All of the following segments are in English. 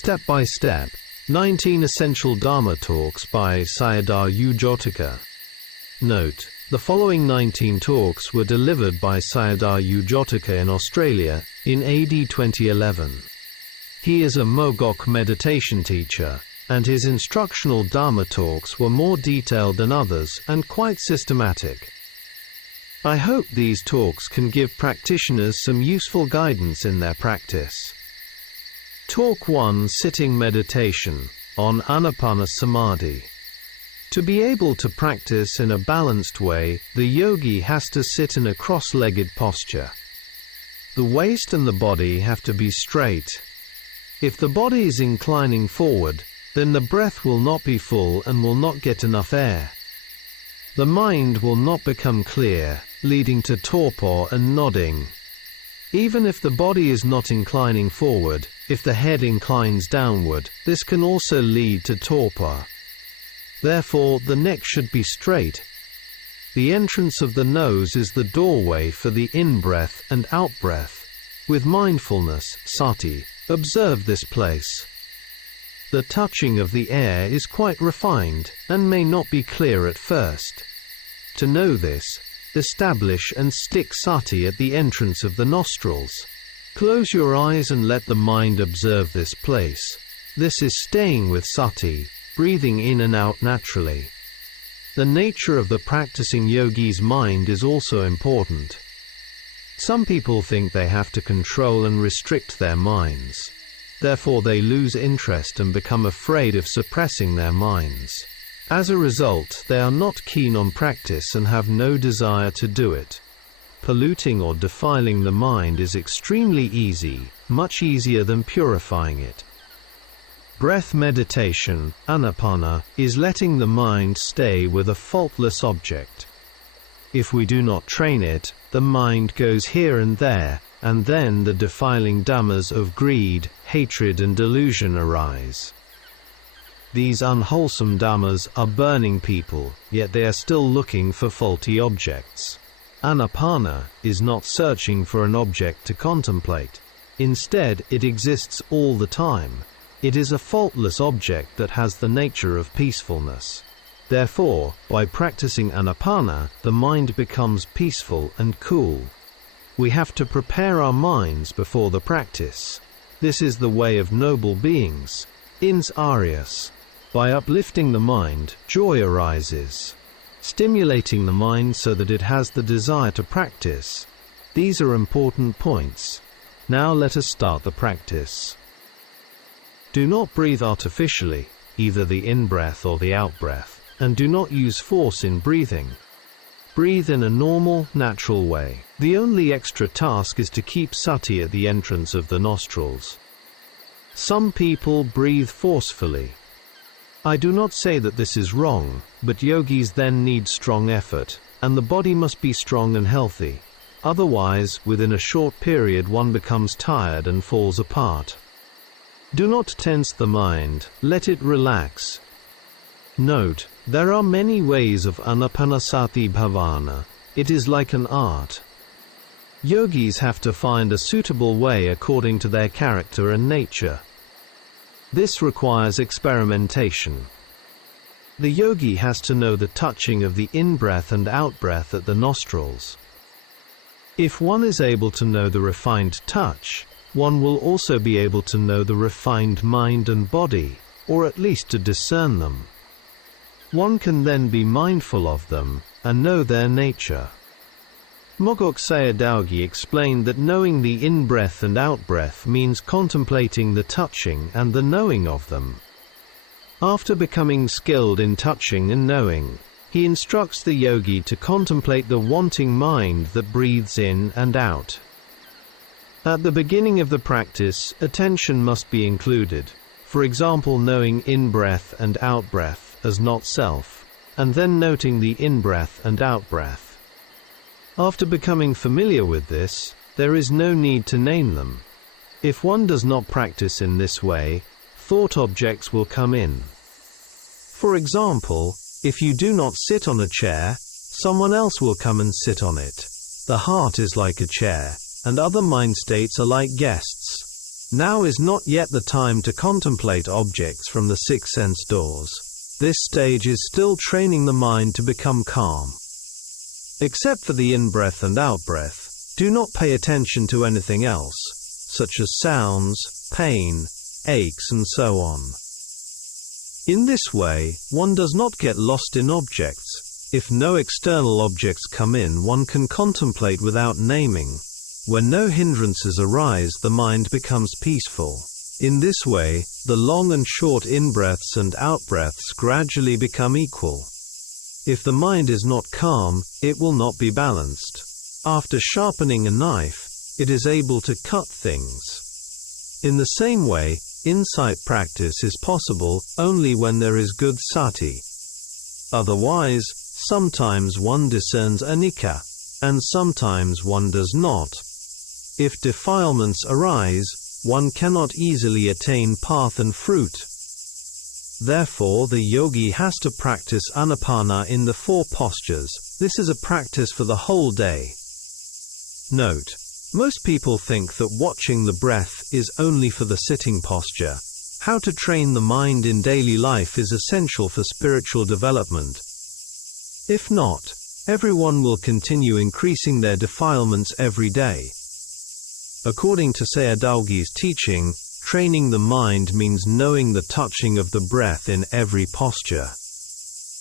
Step by Step, 19 Essential Dharma Talks by Sayadaw Jotika. Note: the following 19 talks were delivered by Sayadaw Jotika in Australia in AD 2011. He is a Mogok meditation teacher, and his instructional Dharma talks were more detailed than others and quite systematic. I hope these talks can give practitioners some useful guidance in their practice. Talk 1: Sitting Meditation, on Ānāpāna Samādhi. To be able to practice in a balanced way, the yogi has to sit in a cross-legged posture. The waist and the body have to be straight. If the body is inclining forward, then the breath will not be full and will not get enough air. The mind will not become clear, leading to torpor and nodding. Even if the body is not inclining forward, if the head inclines downward, this can also lead to torpor. Therefore, the neck should be straight. The entrance of the nose is the doorway for the in-breath and out-breath. With mindfulness, Sati, observe this place. The touching of the air is quite refined, and may not be clear at first. To know this, establish and stick Sati at the entrance of the nostrils. Close your eyes and let the mind observe this place. This is staying with Sati, breathing in and out naturally. The nature of the practicing yogi's mind is also important. Some people think they have to control and restrict their minds. Therefore they lose interest and become afraid of suppressing their minds. As a result, they are not keen on practice and have no desire to do it. Polluting or defiling the mind is extremely easy, much easier than purifying it. Breath meditation, Ānāpāna, is letting the mind stay with a faultless object. If we do not train it, the mind goes here and there, and then the defiling dhammas of greed, hatred and delusion arise. These unwholesome dhammas are burning people, yet they are still looking for faulty objects. Ānāpāna is not searching for an object to contemplate. Instead, it exists all the time. It is a faultless object that has the nature of peacefulness. Therefore, by practicing Ānāpāna, the mind becomes peaceful and cool. We have to prepare our minds before the practice. This is the way of noble beings. Ins Arias. By uplifting the mind, joy arises. Stimulating the mind so that it has the desire to practice. These are important points. Now let us start the practice. Do not breathe artificially, either the in-breath or the out-breath, and do not use force in breathing. Breathe in a normal, natural way. The only extra task is to keep Sati at the entrance of the nostrils. Some people breathe forcefully. I do not say that this is wrong, but yogis then need strong effort, and the body must be strong and healthy. Otherwise, within a short period one becomes tired and falls apart. Do not tense the mind, let it relax. Note: there are many ways of Ānāpānasati bhavana. It is like an art. Yogis have to find a suitable way according to their character and nature. This requires experimentation. The yogi has to know the touching of the in-breath and out-breath at the nostrils. If one is able to know the refined touch, one will also be able to know the refined mind and body, or at least to discern them. One can then be mindful of them, and know their nature. Mogok Sayadaw explained that knowing the in-breath and out-breath means contemplating the touching and the knowing of them. After becoming skilled in touching and knowing, he instructs the yogi to contemplate the wanting mind that breathes in and out. At the beginning of the practice, attention must be included, for example knowing in-breath and out-breath as not self, and then noting the in-breath and out-breath. After becoming familiar with this, there is no need to name them. If one does not practice in this way, thought objects will come in. For example, if you do not sit on a chair, someone else will come and sit on it. The heart is like a chair, and other mind states are like guests. Now is not yet the time to contemplate objects from the six sense doors. This stage is still training the mind to become calm. Except for the in-breath and out-breath, do not pay attention to anything else, such as sounds, pain, aches and so on. In this way, one does not get lost in objects. If no external objects come in, one can contemplate without naming. When no hindrances arise, the mind becomes peaceful. In this way, the long and short in-breaths and out-breaths gradually become equal. If the mind is not calm, it will not be balanced. After sharpening a knife, it is able to cut things. In the same way, insight practice is possible only when there is good sati. Otherwise, sometimes one discerns Anicca, and sometimes one does not. If defilements arise, one cannot easily attain path and fruit. Therefore, the yogi has to practice Ānāpāna in the 4 postures. This is a practice for the whole day. Note: most people think that watching the breath is only for the sitting posture. How to train the mind in daily life is essential for spiritual development. If not, everyone will continue increasing their defilements every day. According to Sayadaw's teaching, training the mind means knowing the touching of the breath in every posture.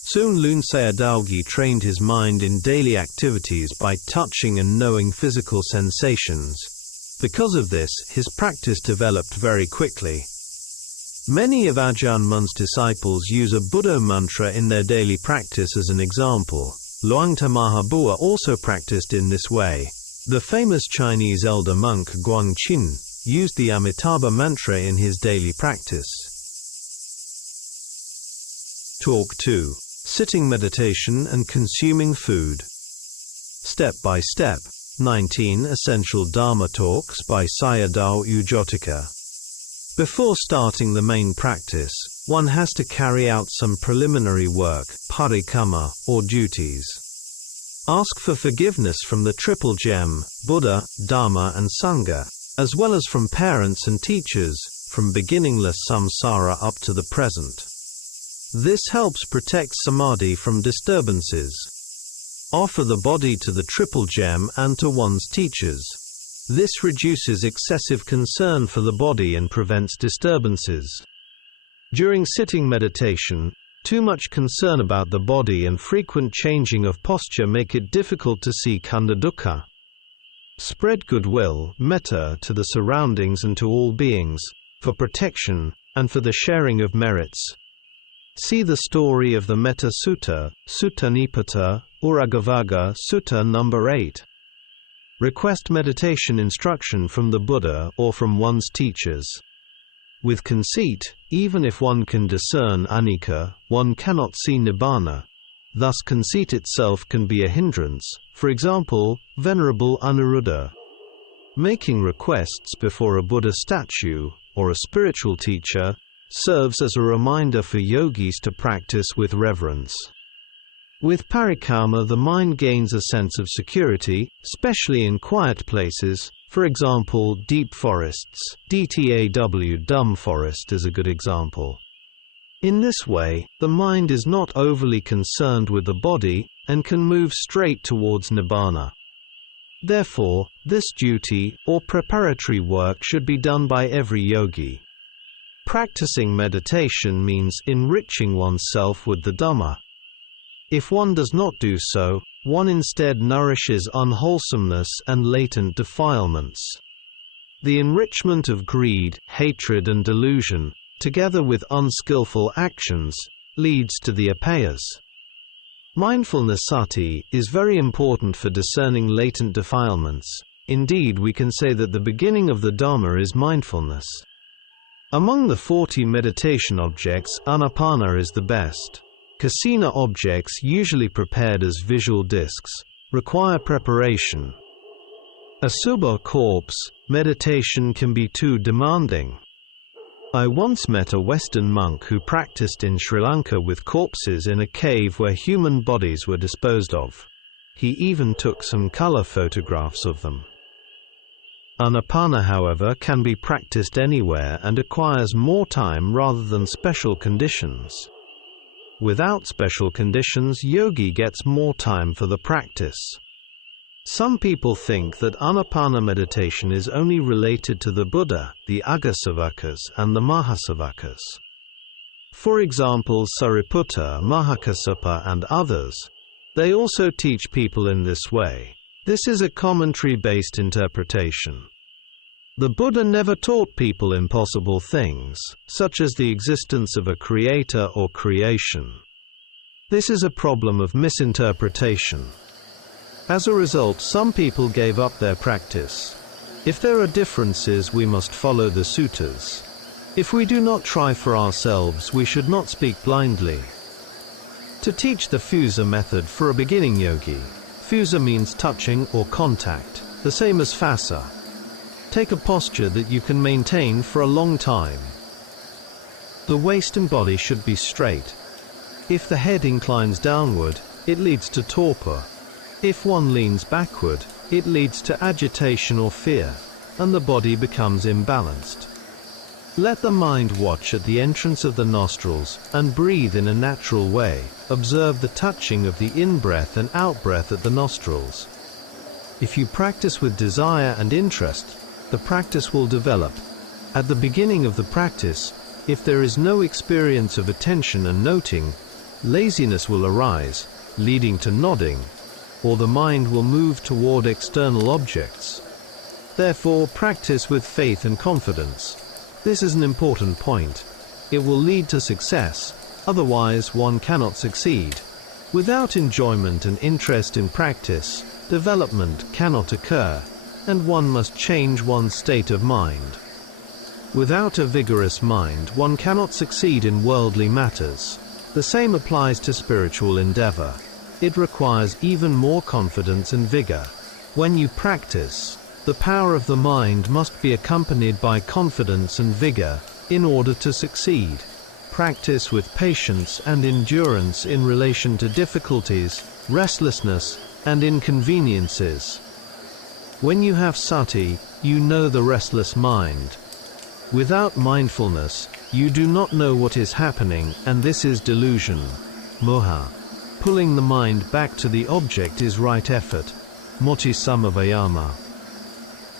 Soon Lun Sayadaw trained his mind in daily activities by touching and knowing physical sensations. Because of this, his practice developed very quickly. Many of Ajahn Mun's disciples use a Buddha mantra in their daily practice as an example. Luangta Mahabua also practiced in this way. The famous Chinese elder monk Guangqin used the Amitabha mantra in his daily practice. Talk 2. Sitting meditation and consuming food. Step by Step. 19 Essential Dhamma Talks by Sayadaw Jotika. Before starting the main practice, one has to carry out some preliminary work, parikamma, or duties. Ask for forgiveness from the Triple Gem, Buddha, Dhamma and Sangha, as well as from parents and teachers, from beginningless samsara up to the present. This helps protect Samādhi from disturbances. Offer the body to the Triple Gem and to one's teachers. This reduces excessive concern for the body and prevents disturbances. During sitting meditation, too much concern about the body and frequent changing of posture make it difficult to see khandha dukkha. Spread goodwill, metta, to the surroundings and to all beings, for protection, and for the sharing of merits. See the story of the Metta Sutta, Sutta Nipata, Uragavaga Sutta number 8. Request meditation instruction from the Buddha or from one's teachers. With conceit, even if one can discern Anicca, one cannot see Nibbana. Thus conceit itself can be a hindrance. For example, Venerable Anuruddha. Making requests before a Buddha statue, or a spiritual teacher, serves as a reminder for yogis to practice with reverence. With parikamma, the mind gains a sense of security, especially in quiet places, for example deep forests. DTAW dumb forest is a good example. In this way, the mind is not overly concerned with the body, and can move straight towards Nibbana. Therefore, this duty, or preparatory work, should be done by every yogi. Practicing meditation means enriching oneself with the Dhamma. If one does not do so, one instead nourishes unwholesomeness and latent defilements. The enrichment of greed, hatred and delusion, together with unskillful actions, leads to the apayas. Mindfulness sati is very important for discerning latent defilements. Indeed, we can say that the beginning of the Dhamma is mindfulness. Among the 40 meditation objects, Ānāpāna is the best. Kasina objects, usually prepared as visual discs, require preparation. A subha corpse, meditation can be too demanding. I once met a Western monk who practiced in Sri Lanka with corpses in a cave where human bodies were disposed of. He even took some color photographs of them. Ānāpāna, however, can be practiced anywhere and acquires more time rather than special conditions. Without special conditions, yogi gets more time for the practice. Some people think that Ānāpāna meditation is only related to the Buddha, the Aggasavakas, and the Mahasavakas. For example, Sāriputta, Mahakassapa, and others. They also teach people in this way. This is a commentary-based interpretation. The Buddha never taught people impossible things, such as the existence of a creator or creation. This is a problem of misinterpretation. As a result, some people gave up their practice. If there are differences, we must follow the suttas. If we do not try for ourselves, we should not speak blindly. To teach the Fusa method for a beginning yogi, Fusa means touching or contact, the same as phassa. Take a posture that you can maintain for a long time. The waist and body should be straight. If the head inclines downward, it leads to torpor. If one leans backward, it leads to agitation or fear, and the body becomes imbalanced. Let the mind watch at the entrance of the nostrils and breathe in a natural way. Observe the touching of the in-breath and out-breath at the nostrils. If you practice with desire and interest, the practice will develop. At the beginning of the practice, if there is no experience of attention and noting, laziness will arise, leading to nodding, or the mind will move toward external objects. Therefore, practice with faith and confidence. This is an important point. It will lead to success, otherwise one cannot succeed. Without enjoyment and interest in practice, development cannot occur, and one must change one's state of mind. Without a vigorous mind, one cannot succeed in worldly matters. The same applies to spiritual endeavor. It requires even more confidence and vigor. When you practice, the power of the mind must be accompanied by confidence and vigor in order to succeed. Practice with patience and endurance in relation to difficulties, restlessness, and inconveniences. When you have sati, you know the restless mind. Without mindfulness, you do not know what is happening, and this is delusion, moha. Pulling the mind back to the object is right effort, moti samavayama.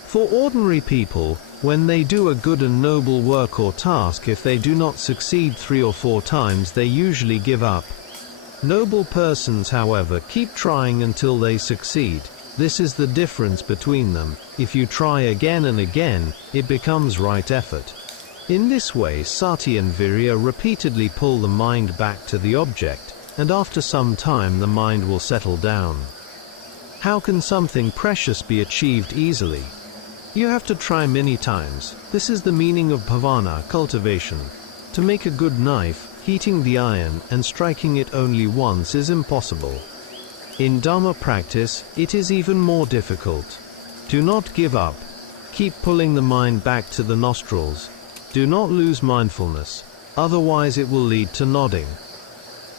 For ordinary people, when they do a good and noble work or task, if they do not succeed 3 or 4 times, they usually give up. Noble persons, however, keep trying until they succeed. This is the difference between them. If you try again and again, it becomes right effort. In this way, sati and virya repeatedly pull the mind back to the object, and after some time the mind will settle down. How can something precious be achieved easily? You have to try many times. This is the meaning of bhavana, cultivation. To make a good knife, heating the iron and striking it only once is impossible. In Dhamma practice, it is even more difficult. Do not give up. Keep pulling the mind back to the nostrils. Do not lose mindfulness, otherwise it will lead to nodding.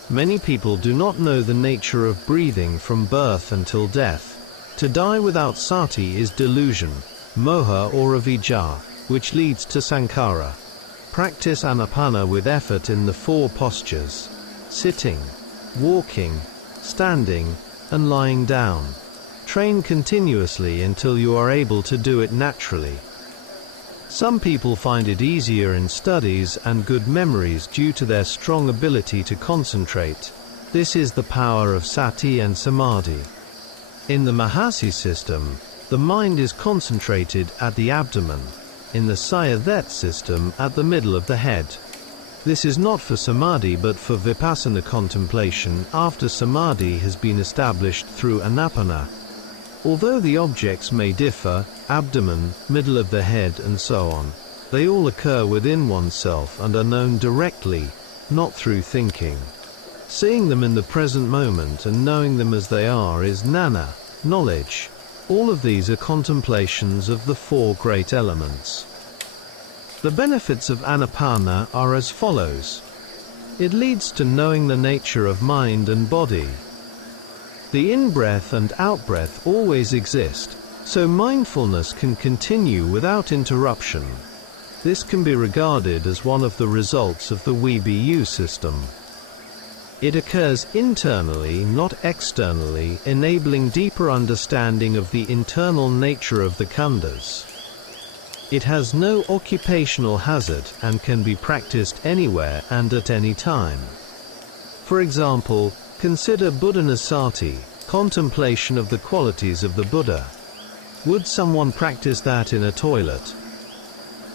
Many people do not know the nature of breathing from birth until death. To die without sati is delusion, moha or avijja, which leads to sankhara. Practice Ānāpāna with effort in the 4 postures: sitting, walking, standing, and lying down. Train continuously until you are able to do it naturally. Some people find it easier in studies and good memories due to their strong ability to concentrate. This is the power of Sati and Samādhi. In the Mahasi system, the mind is concentrated at the abdomen. In the Sayadaw system, at the middle of the head. This is not for Samādhi but for Vipassana contemplation after Samādhi has been established through Ānāpāna. Although the objects may differ, abdomen, middle of the head and so on, they all occur within oneself and are known directly, not through thinking. Seeing them in the present moment and knowing them as they are is jnana, knowledge. All of these are contemplations of the 4 great elements. The benefits of Ānāpāna are as follows. It leads to knowing the nature of mind and body. The in-breath and out-breath always exist. so mindfulness can continue without interruption. This can be regarded as one of the results of the WBU system. It occurs internally, not externally, enabling deeper understanding of the internal nature of the khandhas. It has no occupational hazard and can be practiced anywhere and at any time. For example, consider Buddhanusati, contemplation of the qualities of the Buddha. Would someone practice that in a toilet?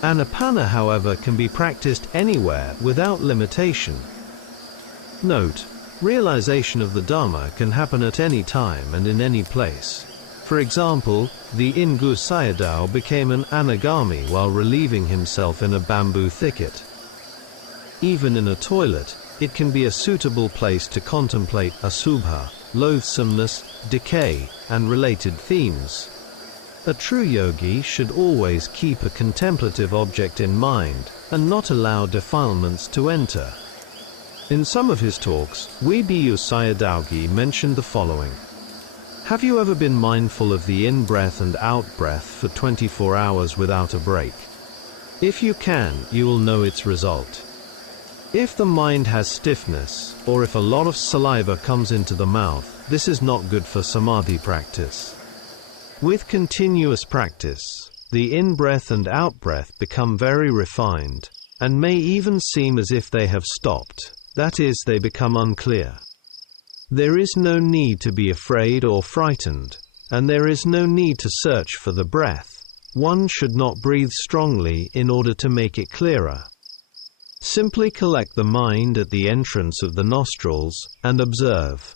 Ānāpāna, however, can be practiced anywhere without limitation. Note: realization of the Dhamma can happen at any time and in any place. For example, the Ingu Sayadaw became an anagami while relieving himself in a bamboo thicket. Even in a toilet, it can be a suitable place to contemplate asubha, loathsomeness, decay, and related themes. A true yogi should always keep a contemplative object in mind, and not allow defilements to enter. In some of his talks, Bhikkhu Sayadaw mentioned the following. Have you ever been mindful of the in-breath and out-breath for 24 hours without a break? If you can, you will know its result. If the mind has stiffness, or if a lot of saliva comes into the mouth, this is not good for Samādhi practice. With continuous practice, the in-breath and out-breath become very refined, and may even seem as if they have stopped, that is, they become unclear. There is no need to be afraid or frightened, and there is no need to search for the breath. One should not breathe strongly in order to make it clearer. Simply collect the mind at the entrance of the nostrils, and observe.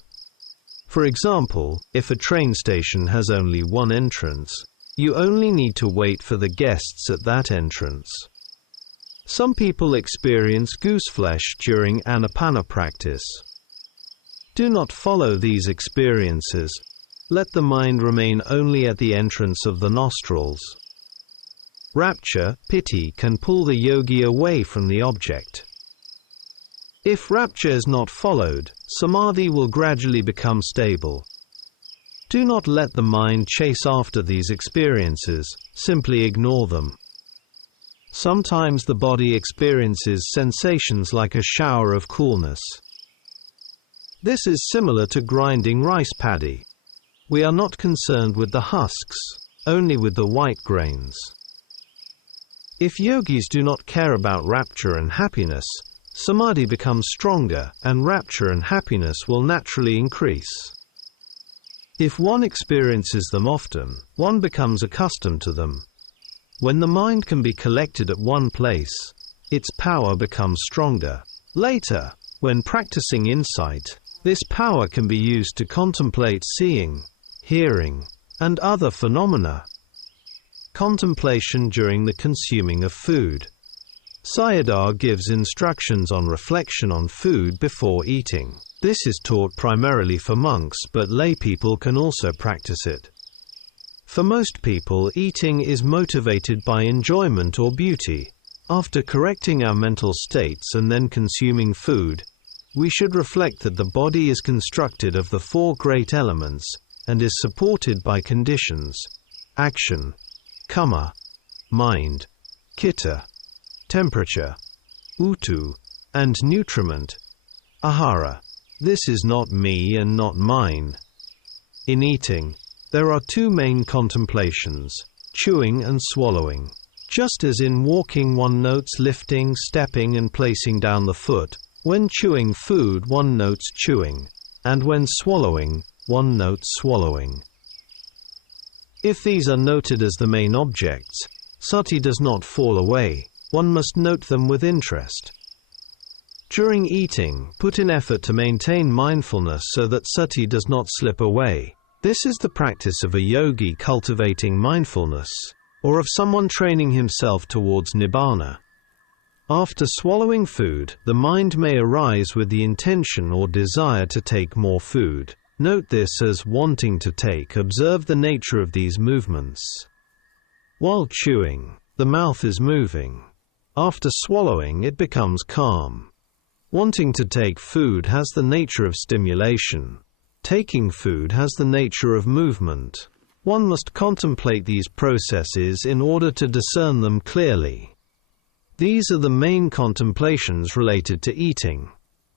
For example, if a train station has only one entrance, you only need to wait for the guests at that entrance. Some people experience gooseflesh during Ānāpāna practice. Do not follow these experiences. Let the mind remain only at the entrance of the nostrils. Rapture, piti, can pull the yogi away from the object. If rapture is not followed, Samādhi will gradually become stable. Do not let the mind chase after these experiences, simply ignore them. Sometimes the body experiences sensations like a shower of coolness. This is similar to grinding rice paddy. We are not concerned with the husks, only with the white grains. If yogis do not care about rapture and happiness, Samādhi becomes stronger, and rapture and happiness will naturally increase. If one experiences them often, one becomes accustomed to them. When the mind can be collected at one place, its power becomes stronger. Later, when practicing insight, this power can be used to contemplate seeing, hearing, and other phenomena. Contemplation during the consuming of food. Sayadaw gives instructions on reflection on food before eating. This is taught primarily for monks, but lay people can also practice it. For most people, eating is motivated by enjoyment or beauty. After correcting our mental states and then consuming food, we should reflect that the body is constructed of the four great elements and is supported by conditions: action, karma, mind, citta, temperature, utu, and nutriment, ahara. This is not me and not mine. In eating, there are two main contemplations: chewing and swallowing. Just as in walking one notes lifting, stepping, and placing down the foot, when chewing food one notes chewing, and when swallowing, one notes swallowing. If these are noted as the main objects, sati does not fall away. One must note them with interest. During eating, put in effort to maintain mindfulness so that sati does not slip away. This is the practice of a yogi cultivating mindfulness, or of someone training himself towards nibbana. After swallowing food, the mind may arise with the intention or desire to take more food. Note this as wanting to take. Observe the nature of these movements. While chewing, the mouth is moving. After swallowing, it becomes calm. Wanting to take food has the nature of stimulation. Taking food has the nature of movement. One must contemplate these processes in order to discern them clearly. These are the main contemplations related to eating.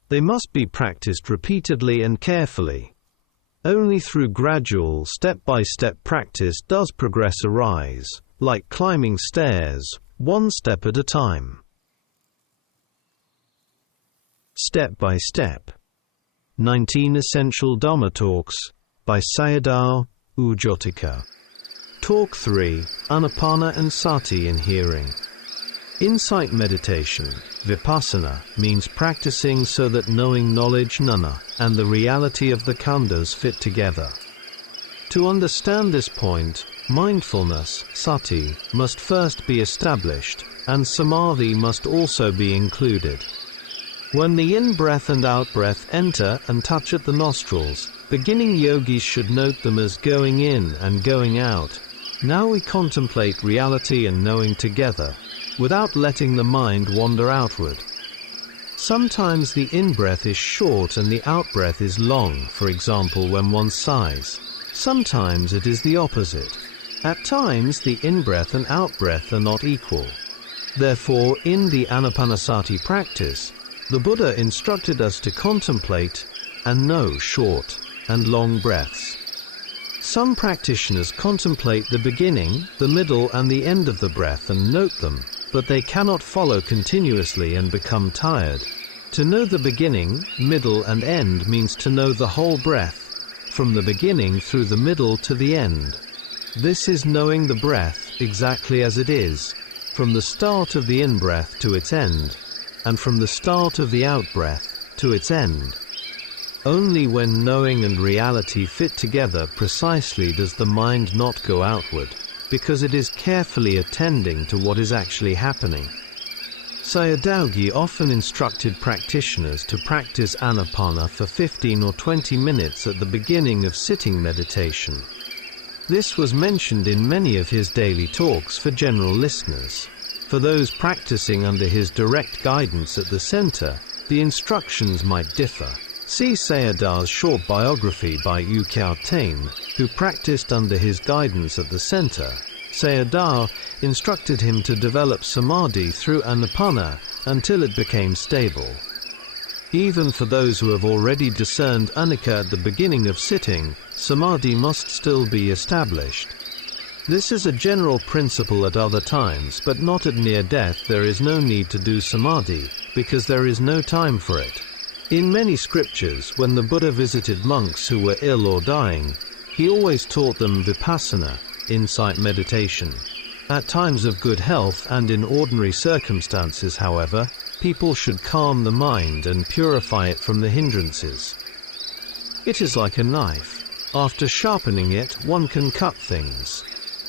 They must be practiced repeatedly and carefully. Only through gradual, step-by-step practice does progress arise, like climbing stairs, one step at a time. Step by Step. 19 Essential Dhamma Talks, by Sayadaw Jotika. Talk 3, Ānāpāna and Sati in Hearing. Insight meditation, vipassana, means practicing so that knowing knowledge jnana and the reality of the khandhas fit together. To understand this point, mindfulness, sati, must first be established, and samadhi must also be included. When the in-breath and out-breath enter and touch at the nostrils, beginning yogis should note them as going in and going out. Now we contemplate reality and knowing together, without letting the mind wander outward. Sometimes the in-breath is short and the out-breath is long, for example when one sighs. Sometimes it is the opposite. At times the in-breath and out-breath are not equal. Therefore, in the Ānāpāna practice, the Buddha instructed us to contemplate and know short and long breaths. Some practitioners contemplate the beginning, the middle and the end of the breath and note them, but they cannot follow continuously and become tired. To know the beginning, middle and end means to know the whole breath, from the beginning through the middle to the end. This is knowing the breath exactly as it is, from the start of the in-breath to its end, and from the start of the out-breath to its end. Only when knowing and reality fit together precisely does the mind not go outward, because it is carefully attending to what is actually happening. Sayadaw often instructed practitioners to practice Ānāpāna for 15 or 20 minutes at the beginning of sitting meditation. This was mentioned in many of his daily talks for general listeners. For those practicing under his direct guidance at the center, the instructions might differ. See Sayadaw's short biography by Bhikkhu Uttamo, who practiced under his guidance at the center. Sayadaw instructed him to develop samadhi through Ānāpāna until it became stable. Even for those who have already discerned Anicca at the beginning of sitting, samadhi must still be established. This is a general principle at other times, but not at near death. There is no need to do samadhi, because there is no time for it. In many scriptures, when the Buddha visited monks who were ill or dying, he always taught them vipassana, insight meditation. At times of good health and in ordinary circumstances, however, people should calm the mind and purify it from the hindrances. It is like a knife. After sharpening it, one can cut things.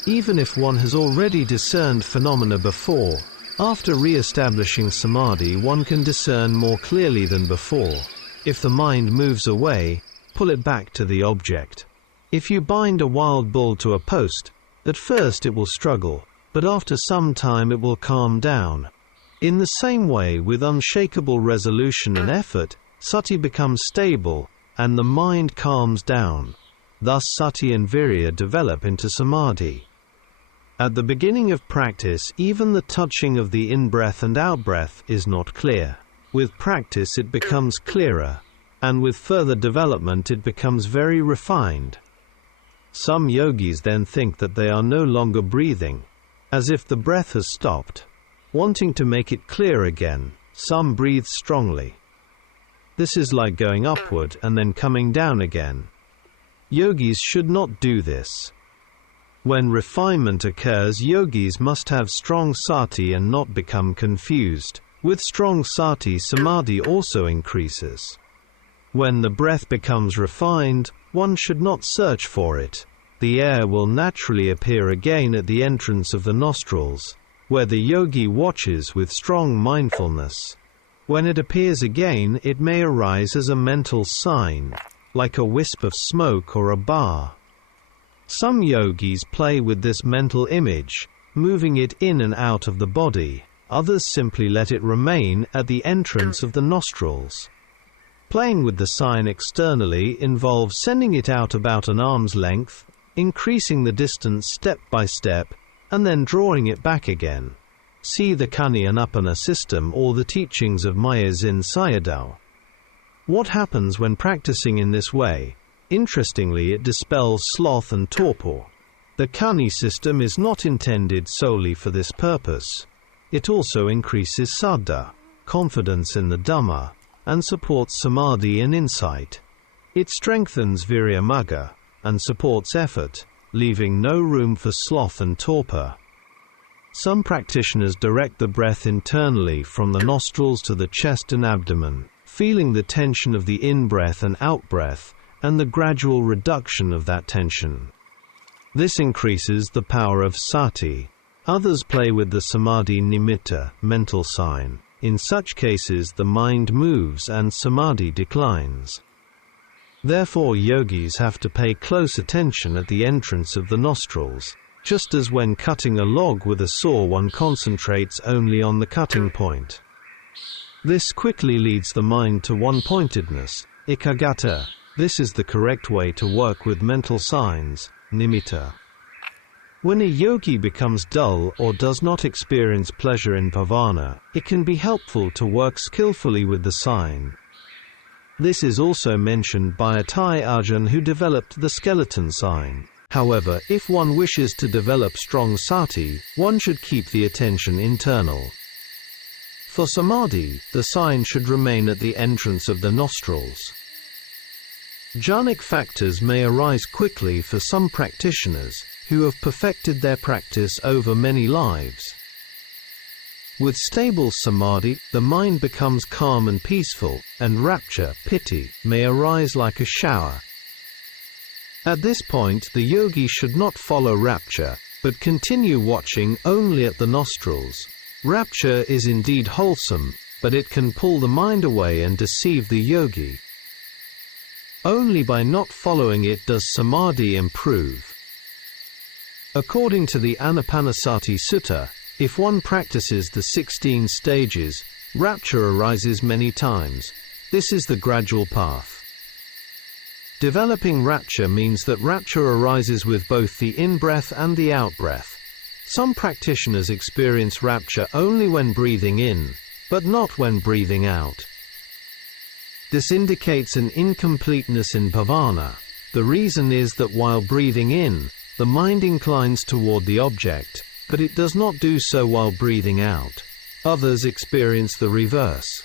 Even if one has already discerned phenomena before, after re-establishing samadhi one can discern more clearly than before. If the mind moves away, pull it back to the object. If you bind a wild bull to a post, at first it will struggle, but after some time it will calm down. In the same way, with unshakable resolution and effort, sati becomes stable, and the mind calms down. Thus sati and virya develop into samadhi. At the beginning of practice, even the touching of the in-breath and out-breath is not clear. With practice it becomes clearer, and with further development it becomes very refined. Some yogis then think that they are no longer breathing, as if the breath has stopped. Wanting to make it clear again, some breathe strongly. This is like going upward and then coming down again. Yogis should not do this. When refinement occurs, yogis must have strong sati and not become confused. With strong sati, samadhi also increases. When the breath becomes refined, one should not search for it. The air will naturally appear again at the entrance of the nostrils, where the yogi watches with strong mindfulness. When it appears again, it may arise as a mental sign, like a wisp of smoke or a bar. Some yogis play with this mental image, moving it in and out of the body. Others simply let it remain at the entrance of the nostrils. Playing with the sign externally involves sending it out about an arm's length, increasing the distance step by step, and then drawing it back again. See the Ānāpāna system or the teachings of Mayazin Sayadaw. What happens when practicing in this way? Interestingly, it dispels sloth and torpor. The Kani system is not intended solely for this purpose. It also increases saddha, confidence in the Dhamma, and supports samadhi and insight. It strengthens virya and supports effort, leaving no room for sloth and torpor. Some practitioners direct the breath internally from the nostrils to the chest and abdomen, feeling the tension of the in-breath and out-breath, and the gradual reduction of that tension. This increases the power of Sati. Others play with the Samādhi nimitta, mental sign. In such cases the mind moves and Samadhi declines. Therefore yogis have to pay close attention at the entrance of the nostrils. Just as when cutting a log with a saw one concentrates only on the cutting point. This quickly leads the mind to one-pointedness, ekaggata. This is the correct way to work with mental signs, nimitta. When a yogi becomes dull or does not experience pleasure in bhavana, it can be helpful to work skillfully with the sign. This is also mentioned by a Thai Ajahn who developed the skeleton sign. However, if one wishes to develop strong sati, one should keep the attention internal. For samadhi, the sign should remain at the entrance of the nostrils. Jhanic factors may arise quickly for some practitioners, who have perfected their practice over many lives. With stable samadhi, the mind becomes calm and peaceful, and rapture, piti, may arise like a shower. At this point the yogi should not follow rapture, but continue watching only at the nostrils. Rapture is indeed wholesome, but it can pull the mind away and deceive the yogi. Only by not following it does samadhi improve. According to the Ānāpāna Sutta, if one practices the 16 stages, rapture arises many times. This is the gradual path. Developing rapture means that rapture arises with both the in-breath and the out-breath. Some practitioners experience rapture only when breathing in, but not when breathing out. This indicates an incompleteness in bhavana. The reason is that while breathing in, the mind inclines toward the object, but it does not do so while breathing out. Others experience the reverse.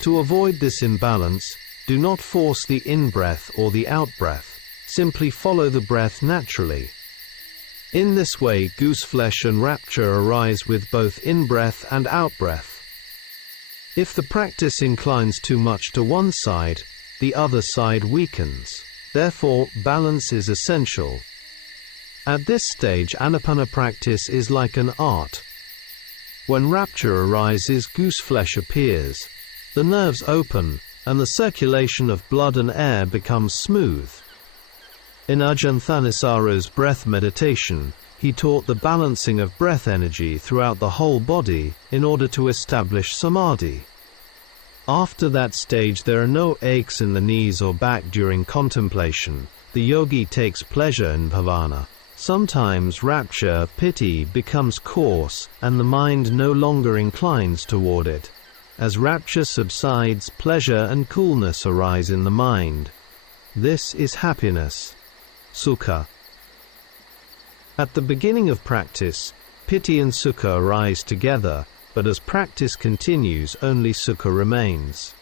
To avoid this imbalance, do not force the in-breath or the out-breath, simply follow the breath naturally. In this way gooseflesh and rapture arise with both in-breath and out-breath. If the practice inclines too much to one side, the other side weakens. Therefore, balance is essential. At this stage Ānāpāna practice is like an art. When rapture arises, gooseflesh appears. The nerves open, and the circulation of blood and air becomes smooth. In Ajahn Thanissaro's breath meditation, he taught the balancing of breath energy throughout the whole body in order to establish samadhi. After that stage there are no aches in the knees or back during contemplation. The yogi takes pleasure in bhavana. Sometimes rapture, piti, becomes coarse, and the mind no longer inclines toward it. As rapture subsides, pleasure and coolness arise in the mind. This is happiness, sukha. At the beginning of practice, piti and sukha arise together, but as practice continues, only sukha remains.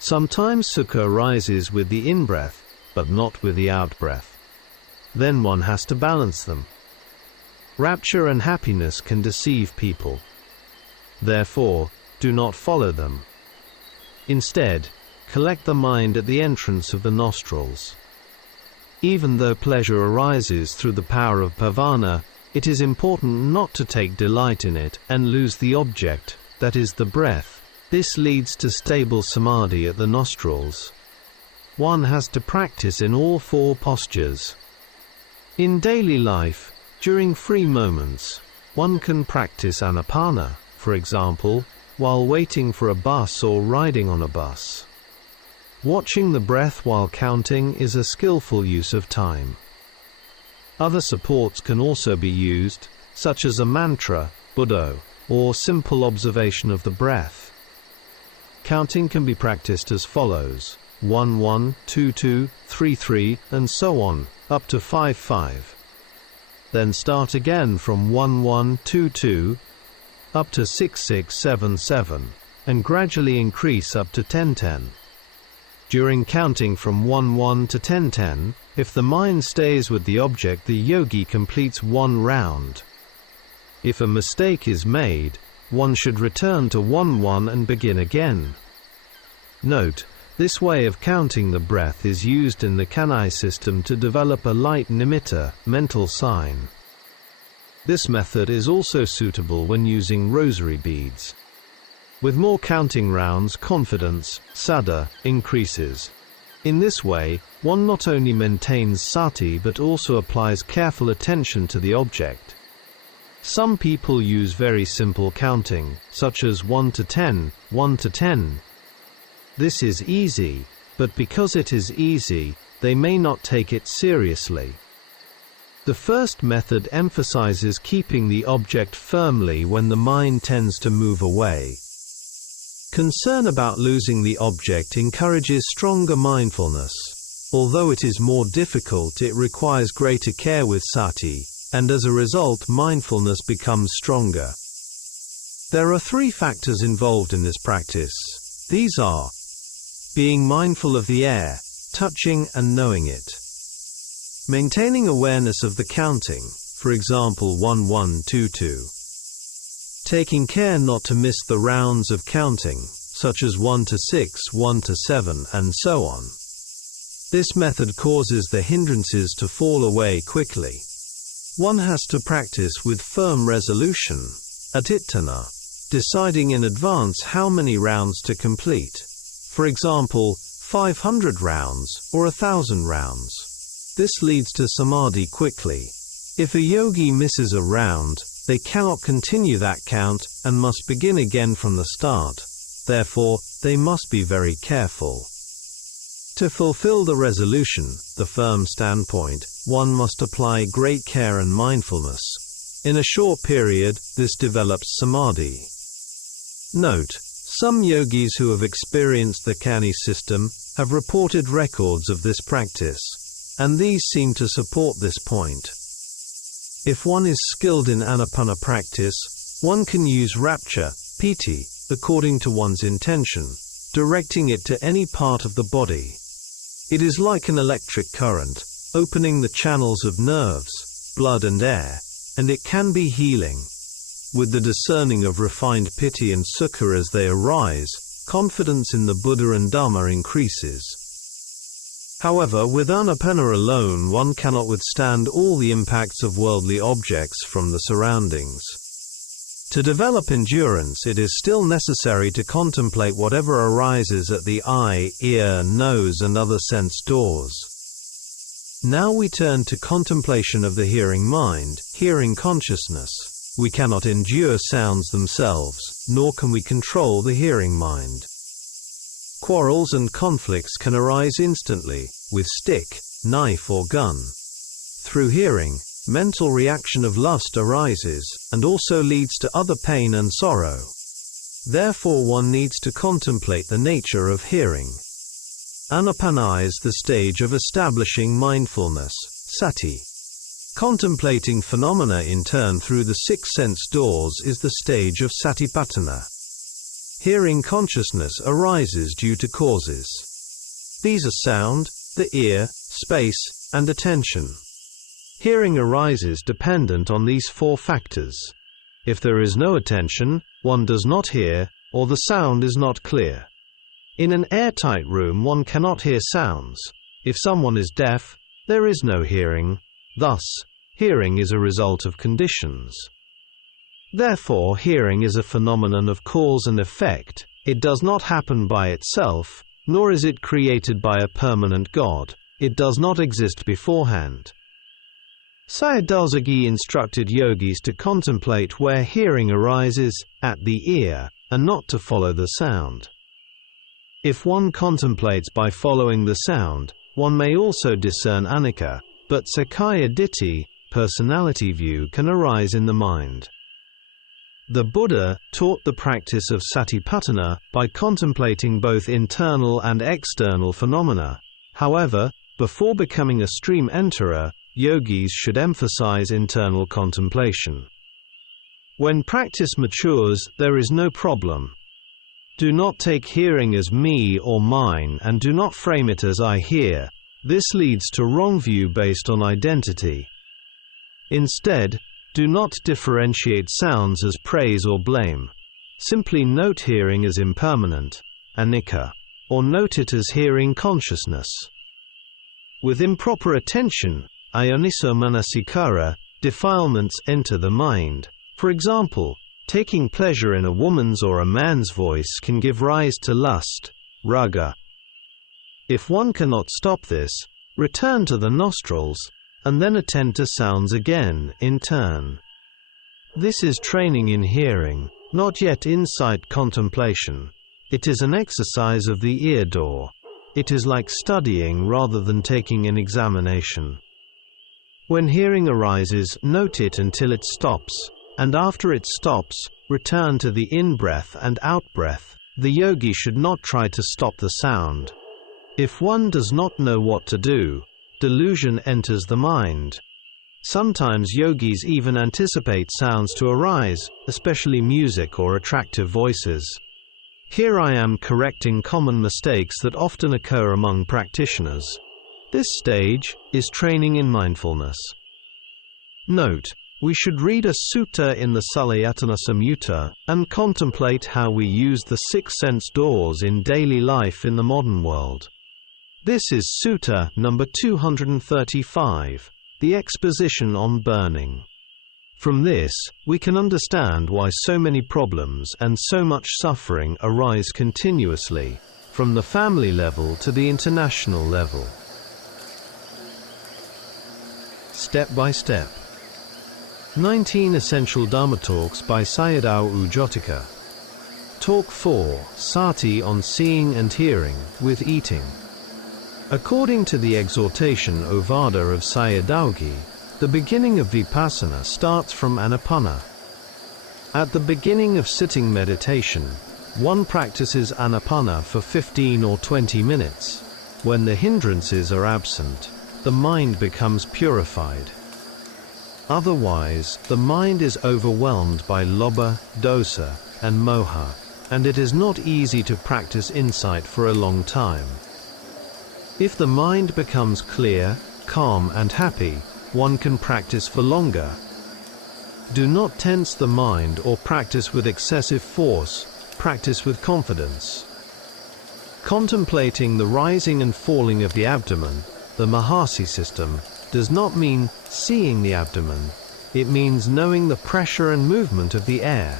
Sometimes sukha arises with the in-breath, but not with the out-breath. Then one has to balance them. Rapture and happiness can deceive people. Therefore, do not follow them. Instead, collect the mind at the entrance of the nostrils. Even though pleasure arises through the power of bhavana, it is important not to take delight in it and lose the object, that is the breath. This leads to stable samadhi at the nostrils. One has to practice in all four postures. In daily life, during free moments, one can practice Ānāpāna, for example, while waiting for a bus or riding on a bus. Watching the breath while counting is a skillful use of time. Other supports can also be used, such as a mantra, Buddho, or simple observation of the breath. Counting can be practiced as follows: 1 1, 2 2, 3 3, and so on, up to 5 5. Then start again from 1 1, 2 2, up to 6 6 7 7, and gradually increase up to 10 10. During counting from 1 1 to 10 10, if the mind stays with the object, the yogi completes one round. If a mistake is made, one should return to 1 1 and begin again. Note, this way of counting the breath is used in the kanai system to develop a light nimitta, mental sign. This method is also suitable when using rosary beads. With more counting rounds, confidence, saddha, increases. In this way, one not only maintains sati but also applies careful attention to the object. Some people use very simple counting, such as 1 to 10, 1 to 10. This is easy, but because it is easy, they may not take it seriously. The first method emphasizes keeping the object firmly when the mind tends to move away. Concern about losing the object encourages stronger mindfulness. Although it is more difficult, it requires greater care with sati, and as a result mindfulness becomes stronger. There are 3 factors involved in this practice. These are being mindful of the air, touching and knowing it. Maintaining awareness of the counting, for example 1 1 2 2. Taking care not to miss the rounds of counting, such as 1 to 6, 1 to 7, and so on. This method causes the hindrances to fall away quickly. One has to practice with firm resolution, adhitthana, deciding in advance how many rounds to complete. For example, 500 rounds or 1,000 rounds. This leads to samadhi quickly. If a yogi misses a round, they cannot continue that count and must begin again from the start. Therefore, they must be very careful. To fulfill the resolution, the firm standpoint, one must apply great care and mindfulness. In a short period, this develops samadhi. Note, some yogis who have experienced the Kani system have reported records of this practice, and these seem to support this point. If one is skilled in Ānāpāna practice, one can use rapture, piti, according to one's intention, directing it to any part of the body. It is like an electric current, opening the channels of nerves, blood and air, and it can be healing. With the discerning of refined piti and sukha as they arise, confidence in the Buddha and Dhamma increases. However, with Ānāpāna alone one cannot withstand all the impacts of worldly objects from the surroundings. To develop endurance, it is still necessary to contemplate whatever arises at the eye, ear, nose and other sense doors. Now we turn to contemplation of the hearing mind, hearing consciousness. We cannot endure sounds themselves, nor can we control the hearing mind. Quarrels and conflicts can arise instantly, with stick, knife or gun. Through hearing, mental reaction of lust arises, and also leads to other pain and sorrow. Therefore one needs to contemplate the nature of hearing. Ānāpāna is the stage of establishing mindfulness, sati. Contemplating phenomena in turn through the 6 sense doors is the stage of Satipaṭṭhānas. Hearing consciousness arises due to causes. These are sound, the ear, space, and attention. Hearing arises dependent on these 4 factors. If there is no attention, one does not hear, or the sound is not clear. In an airtight room one cannot hear sounds. If someone is deaf, there is no hearing. Thus, hearing is a result of conditions. Therefore, hearing is a phenomenon of cause and effect. It does not happen by itself, nor is it created by a permanent God. It does not exist beforehand. Sayadaw Jotika instructed yogis to contemplate where hearing arises, at the ear, and not to follow the sound. If one contemplates by following the sound, one may also discern Anicca, but Sakkaya Ditthi, personality view can arise in the mind. The Buddha taught the practice of Satipaṭṭhāna by contemplating both internal and external phenomena. However, before becoming a stream enterer, yogis should emphasize internal contemplation. When practice matures, there is no problem. Do not take hearing as me or mine, and do not frame it as I hear. This leads to wrong view based on identity. Instead, do not differentiate sounds as praise or blame. Simply note hearing as impermanent, Anicca, or note it as hearing consciousness. With improper attention, ayoniso manasikara, defilements enter the mind. For example, taking pleasure in a woman's or a man's voice can give rise to lust, raga. If one cannot stop this, return to the nostrils, and then attend to sounds again, in turn. This is training in hearing, not yet insight contemplation. It is an exercise of the ear door. It is like studying rather than taking an examination. When hearing arises, note it until it stops, and after it stops, return to the in-breath and out-breath. The yogi should not try to stop the sound. If one does not know what to do, delusion enters the mind. Sometimes yogis even anticipate sounds to arise, especially music or attractive voices. Here I am correcting common mistakes that often occur among practitioners. This stage is training in mindfulness. Note: we should read a sutta in the Salayatana Samyutta and contemplate how we use the 6 sense doors in daily life in the modern world. This is Sutta number 235, the exposition on burning. From this, we can understand why so many problems and so much suffering arise continuously, from the family level to the international level. Step by step. 19 Essential Dhamma Talks by Sayadaw Jotika. Talk 4, Sati on Seeing and Hearing, with Eating. According to the exhortation Ovada of Sayadaw, the beginning of vipassana starts from Ānāpāna. At the beginning of sitting meditation, one practices Ānāpāna for 15 or 20 minutes. When the hindrances are absent, the mind becomes purified. Otherwise, the mind is overwhelmed by lobha, dosa, and moha, and it is not easy to practice insight for a long time. If the mind becomes clear, calm, and happy, one can practice for longer. Do not tense the mind or practice with excessive force, practice with confidence. Contemplating the rising and falling of the abdomen, the Mahasi system, does not mean seeing the abdomen. It means knowing the pressure and movement of the air.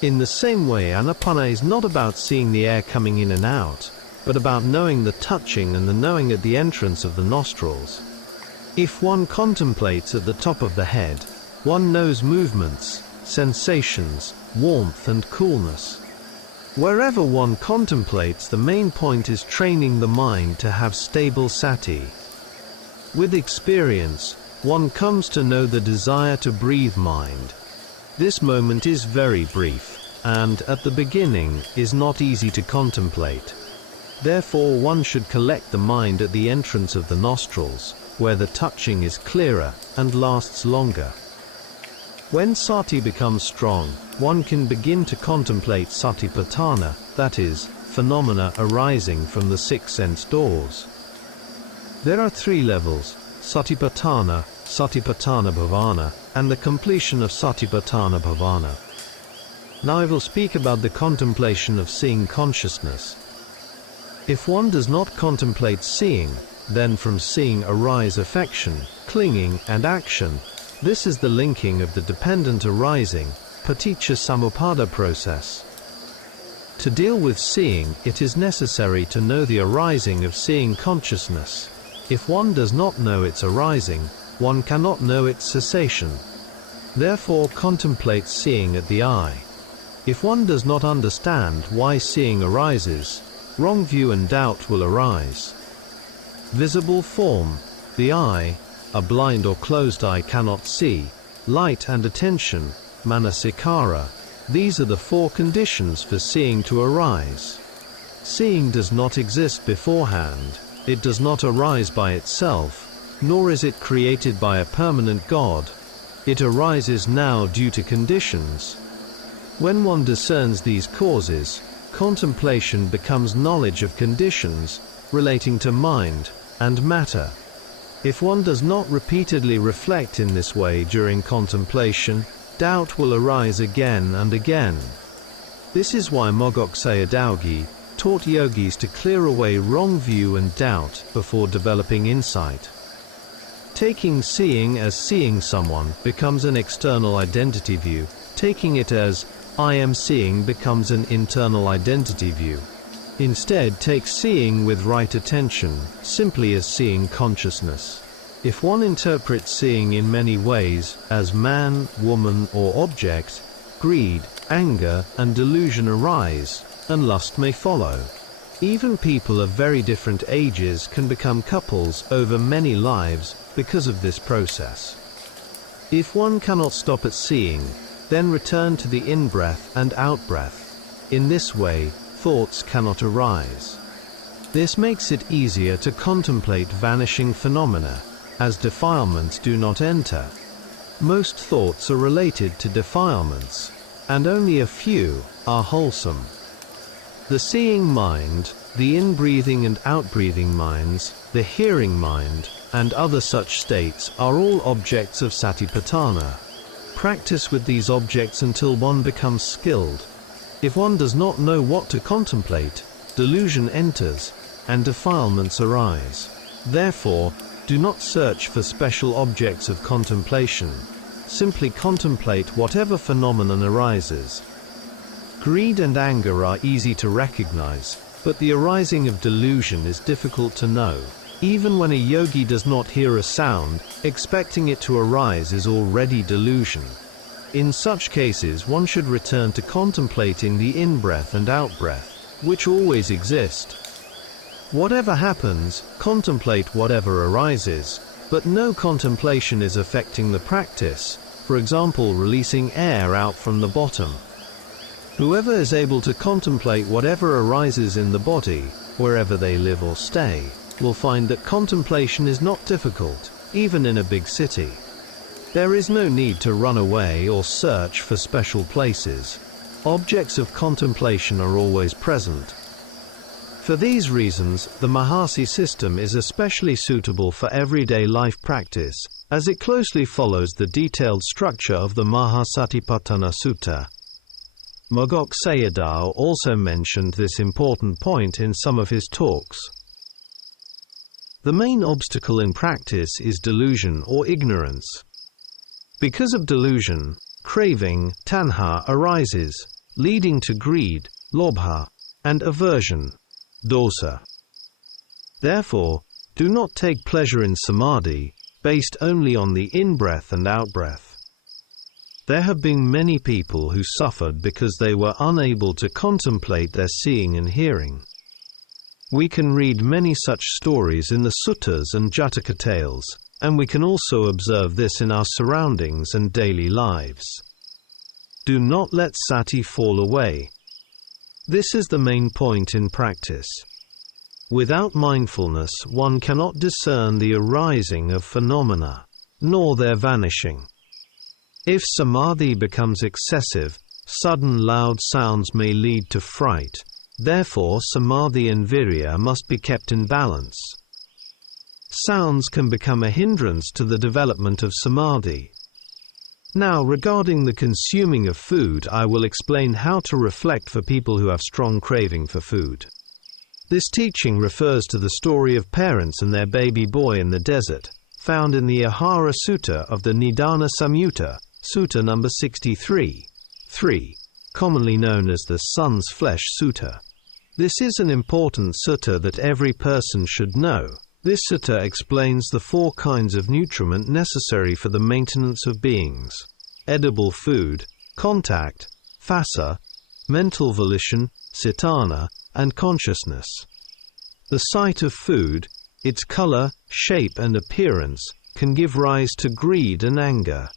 In the same way, Ānāpāna is not about seeing the air coming in and out, but about knowing the touching and the knowing at the entrance of the nostrils. If one contemplates at the top of the head, one knows movements, sensations, warmth and coolness. Wherever one contemplates, the main point is training the mind to have stable sati. With experience, one comes to know the desire to breathe mind. This moment is very brief, and at the beginning is not easy to contemplate. Therefore, one should collect the mind at the entrance of the nostrils, where the touching is clearer and lasts longer. When sati becomes strong, one can begin to contemplate Satipaṭṭhāna, that is, phenomena arising from the 6 sense doors. There are 3 levels: Satipaṭṭhāna, Satipaṭṭhāna bhavana, and the completion of Satipaṭṭhāna bhavana. Now I will speak about the contemplation of seeing consciousness. If one does not contemplate seeing, then from seeing arise affection, clinging, and action. This is the linking of the dependent arising, paticca samuppada process. To deal with seeing, it is necessary to know the arising of seeing consciousness. If one does not know its arising, one cannot know its cessation. Therefore, contemplate seeing at the eye. If one does not understand why seeing arises, wrong view and doubt will arise. Visible form, the eye, a blind or closed eye cannot see, light and attention, manasikara. These are the four conditions for seeing to arise. Seeing does not exist beforehand, it does not arise by itself, nor is it created by a permanent God. It arises now due to conditions. When one discerns these causes, contemplation becomes knowledge of conditions relating to mind and matter. If one does not repeatedly reflect in this way during contemplation, doubt will arise again and again. This is why Mogok Sayadaw taught yogis to clear away wrong view and doubt before developing insight. Taking seeing as seeing someone becomes an external identity view. Taking it as I am seeing becomes an internal identity view. Instead, take seeing with right attention, simply as seeing consciousness. If one interprets seeing in many ways, as man, woman, or object, greed, anger, and delusion arise, and lust may follow. Even people of very different ages can become couples over many lives because of this process. If one cannot stop at seeing, then return to the in-breath and out-breath. In this way, thoughts cannot arise. This makes it easier to contemplate vanishing phenomena, as defilements do not enter. Most thoughts are related to defilements, and only a few are wholesome. The seeing mind, the in-breathing and out-breathing minds, the hearing mind, and other such states are all objects of Satipaṭṭhāna. Practice with these objects until one becomes skilled. If one does not know what to contemplate, delusion enters, and defilements arise. Therefore, do not search for special objects of contemplation. Simply contemplate whatever phenomenon arises. Greed and anger are easy to recognize, but the arising of delusion is difficult to know. Even when a yogi does not hear a sound, expecting it to arise is already delusion. In such cases, one should return to contemplating the in-breath and out-breath, which always exist. Whatever happens, contemplate whatever arises, but no contemplation is affecting the practice, for example releasing air out from the bottom. Whoever is able to contemplate whatever arises in the body, wherever they live or stay, will find that contemplation is not difficult, even in a big city. There is no need to run away or search for special places. Objects of contemplation are always present. For these reasons, the Mahasi system is especially suitable for everyday life practice, as it closely follows the detailed structure of the Mahasatipaṭṭhāna Sutta. Mogok Sayadaw also mentioned this important point in some of his talks. The main obstacle in practice is delusion or ignorance. Because of delusion, craving, tanha, arises, leading to greed, lobha, and aversion, dosa. Therefore, do not take pleasure in samadhi, based only on the in-breath and out-breath. There have been many people who suffered because they were unable to contemplate their seeing and hearing. We can read many such stories in the suttas and Jataka tales, and we can also observe this in our surroundings and daily lives. Do not let sati fall away. This is the main point in practice. Without mindfulness, one cannot discern the arising of phenomena, nor their vanishing. If samadhi becomes excessive, sudden loud sounds may lead to fright. Therefore, samadhi and virya must be kept in balance. Sounds can become a hindrance to the development of samadhi. Now, regarding the consuming of food, I will explain how to reflect for people who have strong craving for food. This teaching refers to the story of parents and their baby boy in the desert, found in the Ahara Sutta of the Nidana Samyutta, Sutta number 63, 3, commonly known as the Sun's Flesh Sutta. This is an important sutta that every person should know. This sutta explains the four kinds of nutriment necessary for the maintenance of beings: edible food, contact, phassa, mental volition, cetana, and consciousness. The sight of food, its color, shape, and appearance, can give rise to greed and anger.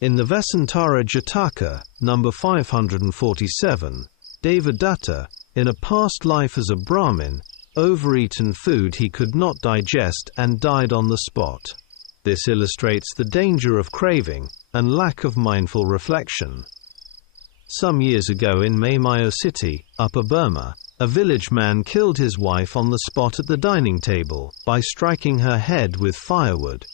In the Vesantara Jataka, number 547, Devadatta, in a past life as a Brahmin, overeaten food he could not digest and died on the spot. This illustrates the danger of craving and lack of mindful reflection. Some years ago in Maimayo City, Upper Burma, a village man killed his wife on the spot at the dining table by striking her head with firewood.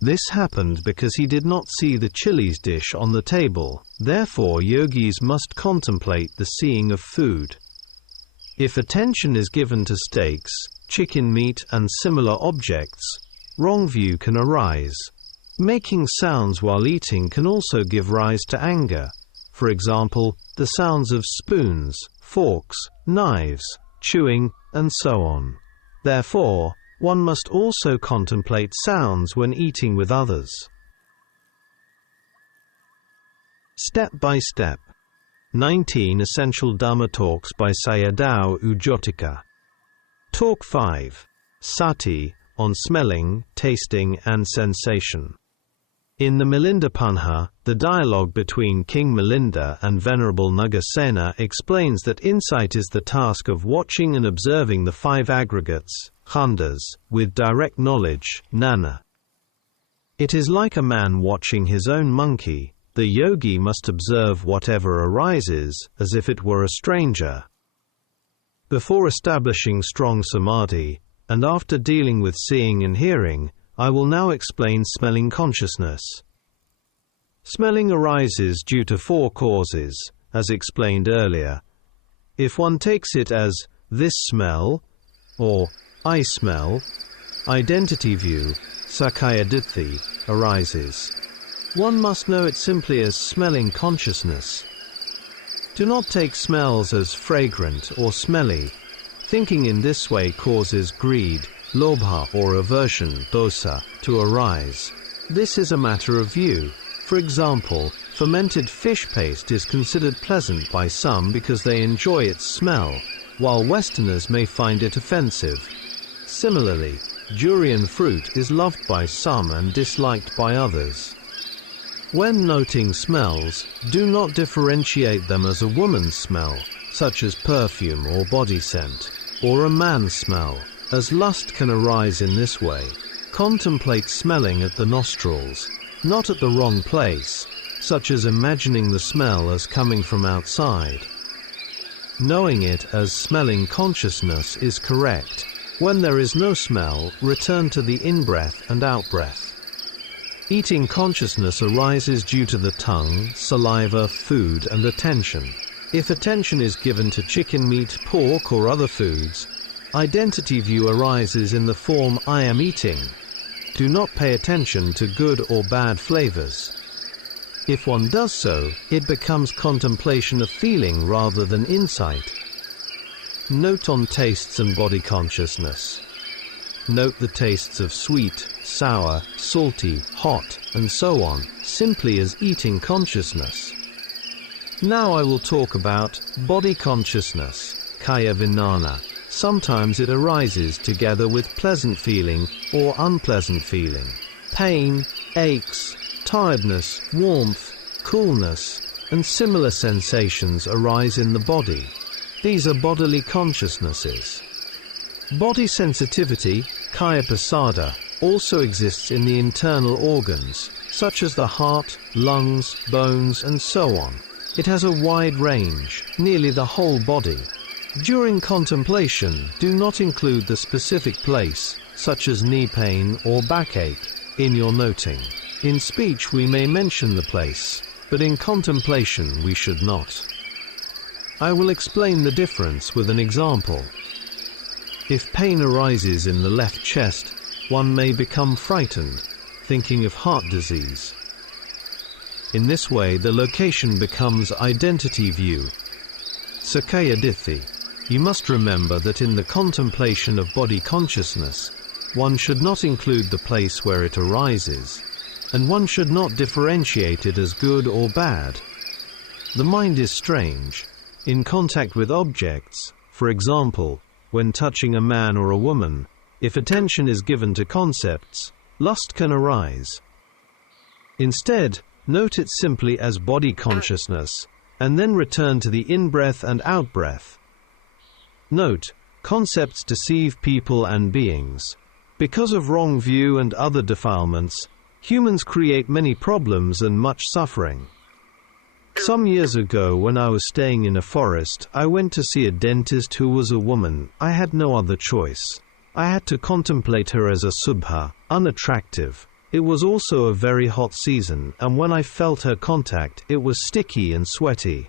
This happened because he did not see the chilies dish on the table. Therefore, yogis must contemplate the seeing of food. If attention is given to steaks, chicken meat and similar objects, wrong view can arise. Making sounds while eating can also give rise to anger. For example, the sounds of spoons, forks, knives, chewing, and so on. Therefore, one must also contemplate sounds when eating with others. Step by Step. 19 Essential Dhamma Talks by Sayadaw Jotika. Talk 5. Sati, on smelling, tasting and sensation. In the Milinda Panha, the dialogue between King Milinda and Venerable Nagasena explains that insight is the task of watching and observing the 5 aggregates, khandas, with direct knowledge, jnana. It is like a man watching his own monkey. The yogi must observe whatever arises as if it were a stranger. Before establishing strong samadhi, and after dealing with seeing and hearing, I will now explain smelling consciousness. Smelling arises due to 4 causes, as explained earlier. If one takes it as this smell, or I smell, identity view, sakkaya-ditthi, arises. One must know it simply as smelling consciousness. Do not take smells as fragrant or smelly. Thinking in this way causes greed, lobha or aversion, dosa, to arise. This is a matter of view. For example, fermented fish paste is considered pleasant by some because they enjoy its smell, while Westerners may find it offensive. Similarly, durian fruit is loved by some and disliked by others. When noting smells, do not differentiate them as a woman's smell, such as perfume or body scent, or a man's smell, as lust can arise in this way. Contemplate smelling at the nostrils, not at the wrong place, such as imagining the smell as coming from outside. Knowing it as smelling consciousness is correct. When there is no smell, return to the in-breath and out-breath. Eating consciousness arises due to the tongue, saliva, food, and attention. If attention is given to chicken meat, pork, or other foods, identity view arises in the form I am eating. Do not pay attention to good or bad flavors. If one does so, it becomes contemplation of feeling rather than insight. Note on tastes and body consciousness. Note the tastes of sweet, sour, salty, hot, and so on, simply as eating consciousness. Now I will talk about body consciousness, kaya vijnana. Sometimes it arises together with pleasant feeling or unpleasant feeling. Pain, aches, tiredness, warmth, coolness, and similar sensations arise in the body. These are bodily consciousnesses. Body sensitivity, kaya pasada, also exists in the internal organs, such as the heart, lungs, bones, and so on. It has a wide range, nearly the whole body. During contemplation, do not include the specific place, such as knee pain or backache, in your noting. In speech we may mention the place, but in contemplation we should not. I will explain the difference with an example. If pain arises in the left chest, one may become frightened, thinking of heart disease. In this way the location becomes identity view, sakkaya-ditthi. You must remember that in the contemplation of body consciousness, one should not include the place where it arises, and one should not differentiate it as good or bad. The mind is strange. In contact with objects, for example, when touching a man or a woman, if attention is given to concepts, lust can arise. Instead, note it simply as body consciousness, and then return to the in-breath and out-breath. Note, concepts deceive people and beings. Because of wrong view and other defilements, humans create many problems and much suffering. Some years ago, when I was staying in a forest, I went to see a dentist who was a woman. I had no other choice. I had to contemplate her as a subha, unattractive. It was also a very hot season, and when I felt her contact, it was sticky and sweaty.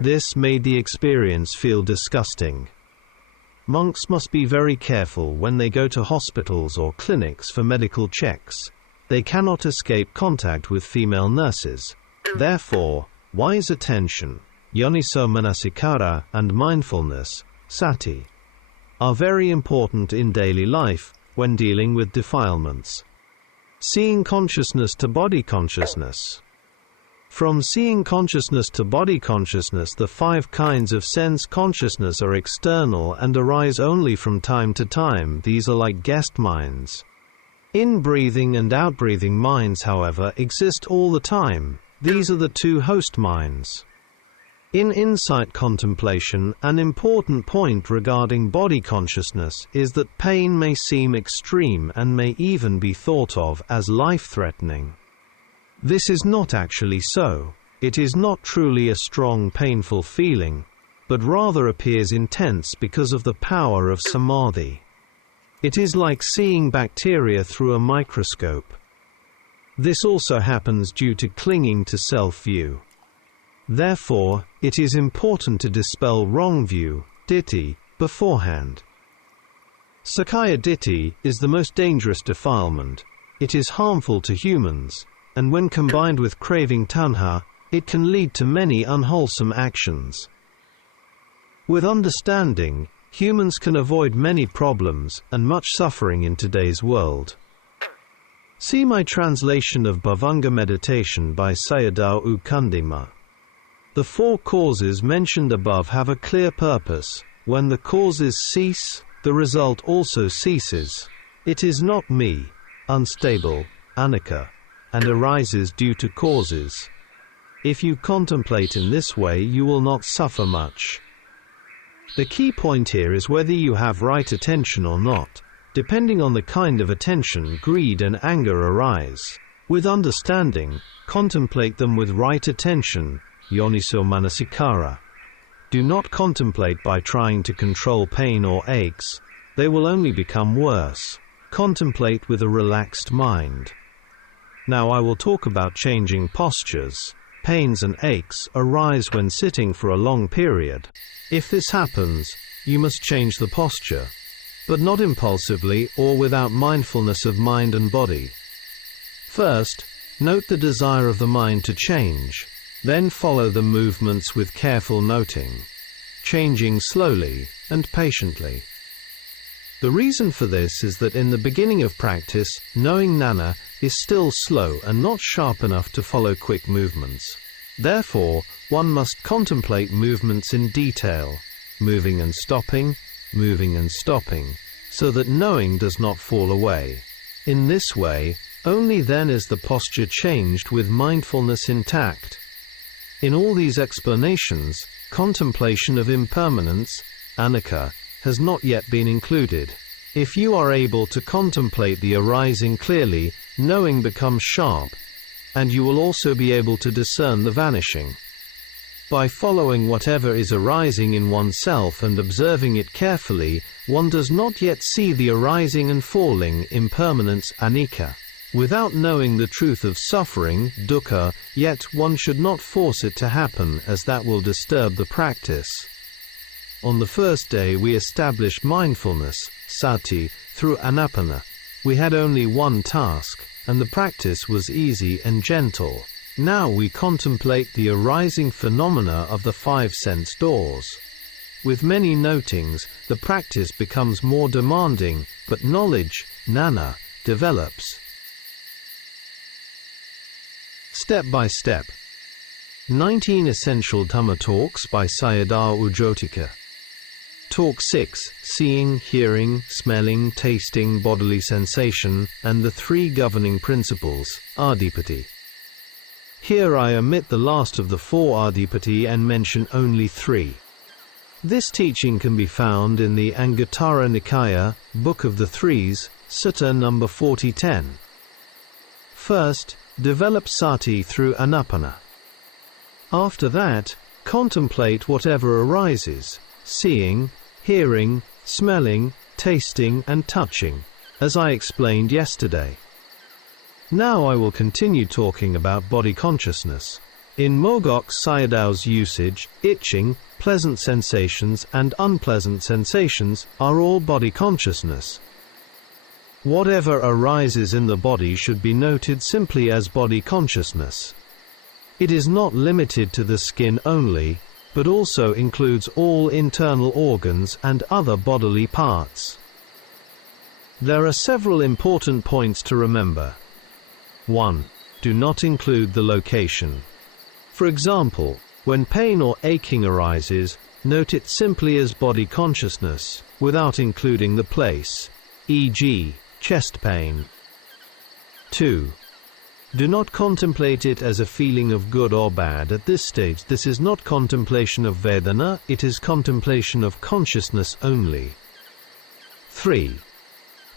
This made the experience feel disgusting. Monks must be very careful when they go to hospitals or clinics for medical checks. They cannot escape contact with female nurses. Therefore, wise attention, yoniso manasikara, and mindfulness, sati, are very important in daily life when dealing with defilements. Seeing consciousness to body consciousness. From seeing consciousness to body consciousness, the 5 kinds of sense consciousness are external and arise only from time to time. These are like guest minds. In-breathing and out-breathing minds, however, exist all the time. These are the 2 host minds. In insight contemplation, an important point regarding body consciousness is that pain may seem extreme and may even be thought of as life-threatening. This is not actually so. It is not truly a strong, painful feeling, but rather appears intense because of the power of Samādhi. It is like seeing bacteria through a microscope. This also happens due to clinging to self-view. Therefore, it is important to dispel wrong view, ditthi, beforehand. Sakkaya ditthi is the most dangerous defilement. It is harmful to humans, and when combined with craving tanha, it can lead to many unwholesome actions. With understanding, humans can avoid many problems and much suffering in today's world. See my translation of Bhavanga Meditation by Sayadaw Jotika. The 4 causes mentioned above have a clear purpose. When the causes cease, the result also ceases. It is not me, unstable, Anicca, and arises due to causes. If you contemplate in this way, you will not suffer much. The key point here is whether you have right attention or not. Depending on the kind of attention, greed and anger arise. With understanding, contemplate them with right attention, yoniso manasikara. Do not contemplate by trying to control pain or aches. They will only become worse. Contemplate with a relaxed mind. Now I will talk about changing postures. Pains and aches arise when sitting for a long period. If this happens, you must change the posture, but not impulsively or without mindfulness of mind and body. First, note the desire of the mind to change. Then follow the movements with careful noting, changing slowly and patiently. The reason for this is that in the beginning of practice, knowing jnana is still slow and not sharp enough to follow quick movements. Therefore, one must contemplate movements in detail, moving and stopping, so that knowing does not fall away. In this way, only then is the posture changed with mindfulness intact. In all these explanations, contemplation of impermanence, Anicca, has not yet been included. If you are able to contemplate the arising clearly, knowing becomes sharp, and you will also be able to discern the vanishing. By following whatever is arising in oneself and observing it carefully, one does not yet see the arising and falling impermanence, Anicca. Without knowing the truth of suffering, dukkha, yet one should not force it to happen, as that will disturb the practice. On the first day we established mindfulness, Sati, through Ānāpāna. We had only one task, and the practice was easy and gentle. Now we contemplate the arising phenomena of the 5 sense doors. With many notings, the practice becomes more demanding, but knowledge, jnana, develops. Step by step. 19 Essential Dhamma Talks by Sayadaw Jotika. Talk 6, Seeing, Hearing, Smelling, Tasting, Bodily Sensation, and the Three Governing Principles, Adipati. Here I omit the last of the four Adipati and mention only three. This teaching can be found in the Anguttara Nikaya, Book of the Threes, Sutta number 4010. First, develop Sati through Ānāpāna. After that, contemplate whatever arises, seeing, hearing, smelling, tasting and touching, as I explained yesterday. Now I will continue talking about body consciousness. In Mogok Sayadaw's usage, itching, pleasant sensations and unpleasant sensations are all body consciousness. Whatever arises in the body should be noted simply as body consciousness. It is not limited to the skin only, but also includes all internal organs and other bodily parts. There are several important points to remember. 1. Do not include the location. For example, when pain or aching arises, note it simply as body consciousness, without including the place, e.g., chest pain. 2. Do not contemplate it as a feeling of good or bad at this stage. This is not contemplation of Vedana, it is contemplation of consciousness only. 3.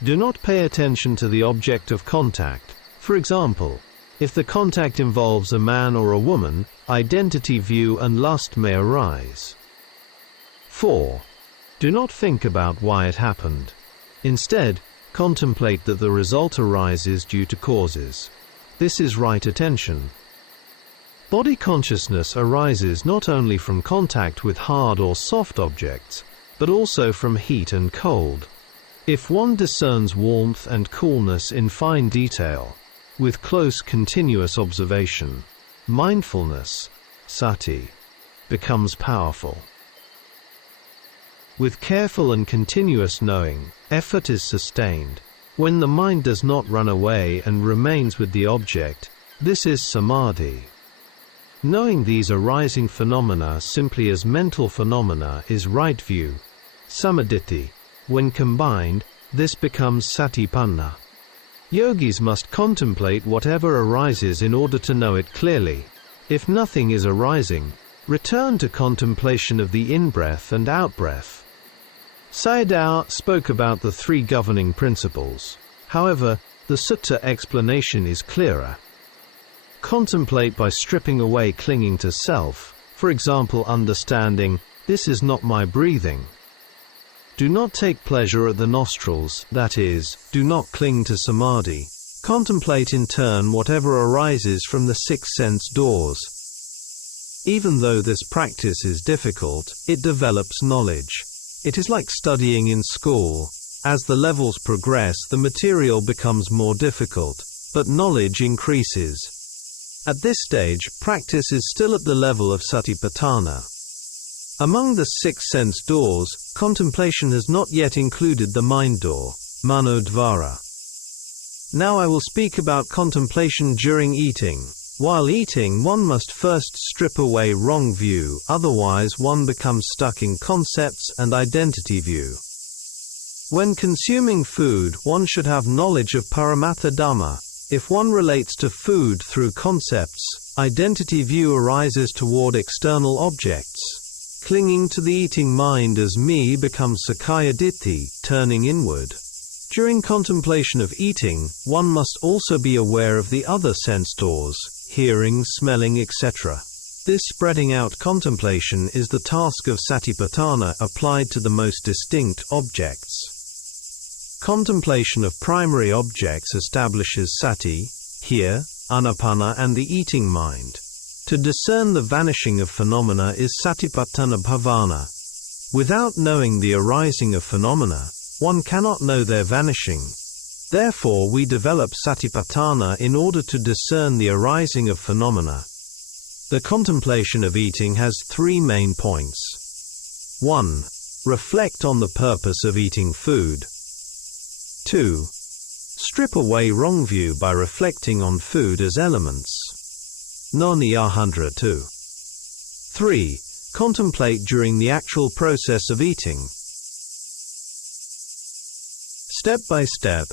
Do not pay attention to the object of contact. For example, if the contact involves a man or a woman, identity view and lust may arise. 4. Do not think about why it happened. Instead, contemplate that the result arises due to causes. This is right attention. Body consciousness arises not only from contact with hard or soft objects, but also from heat and cold. If one discerns warmth and coolness in fine detail, with close continuous observation, mindfulness, Sati, becomes powerful. With careful and continuous knowing, effort is sustained. When the mind does not run away and remains with the object, this is Samādhi. Knowing these arising phenomena simply as mental phenomena is right view, Samadhi. When combined, this becomes Satipaṭṭhāna. Yogis must contemplate whatever arises in order to know it clearly. If nothing is arising, return to contemplation of the in-breath and out-breath. Sayadaw spoke about the three governing principles. However, the sutta explanation is clearer. Contemplate by stripping away clinging to self, for example understanding, this is not my breathing. Do not take pleasure at the nostrils, that is, do not cling to Samādhi. Contemplate in turn whatever arises from the six sense doors. Even though this practice is difficult, it develops knowledge. It is like studying in school. As the levels progress, the material becomes more difficult, but knowledge increases. At this stage, practice is still at the level of Satipaṭṭhāna. Among the six sense doors, contemplation has not yet included the mind door, Manodvara. Now I will speak about contemplation during eating. While eating, one must first strip away wrong view, otherwise one becomes stuck in concepts and identity view. When consuming food, one should have knowledge of Paramatha Dhamma. If one relates to food through concepts, identity view arises toward external objects. Clinging to the eating mind as me becomes Sakkaya Ditthi, turning inward. During contemplation of eating, one must also be aware of the other sense doors, hearing, smelling, etc. This spreading out contemplation is the task of Satipaṭṭhāna applied to the most distinct objects. Contemplation of primary objects establishes Sati, here, Ānāpāna and the eating mind. To discern the vanishing of phenomena is Satipaṭṭhāna bhavana. Without knowing the arising of phenomena, one cannot know their vanishing. Therefore we develop Satipaṭṭhāna in order to discern the arising of phenomena. The contemplation of eating has three main points. 1. Reflect on the purpose of eating food. 2. Strip away wrong view by reflecting on food as elements. Noni 102. 3. Contemplate during the actual process of eating. Step by Step,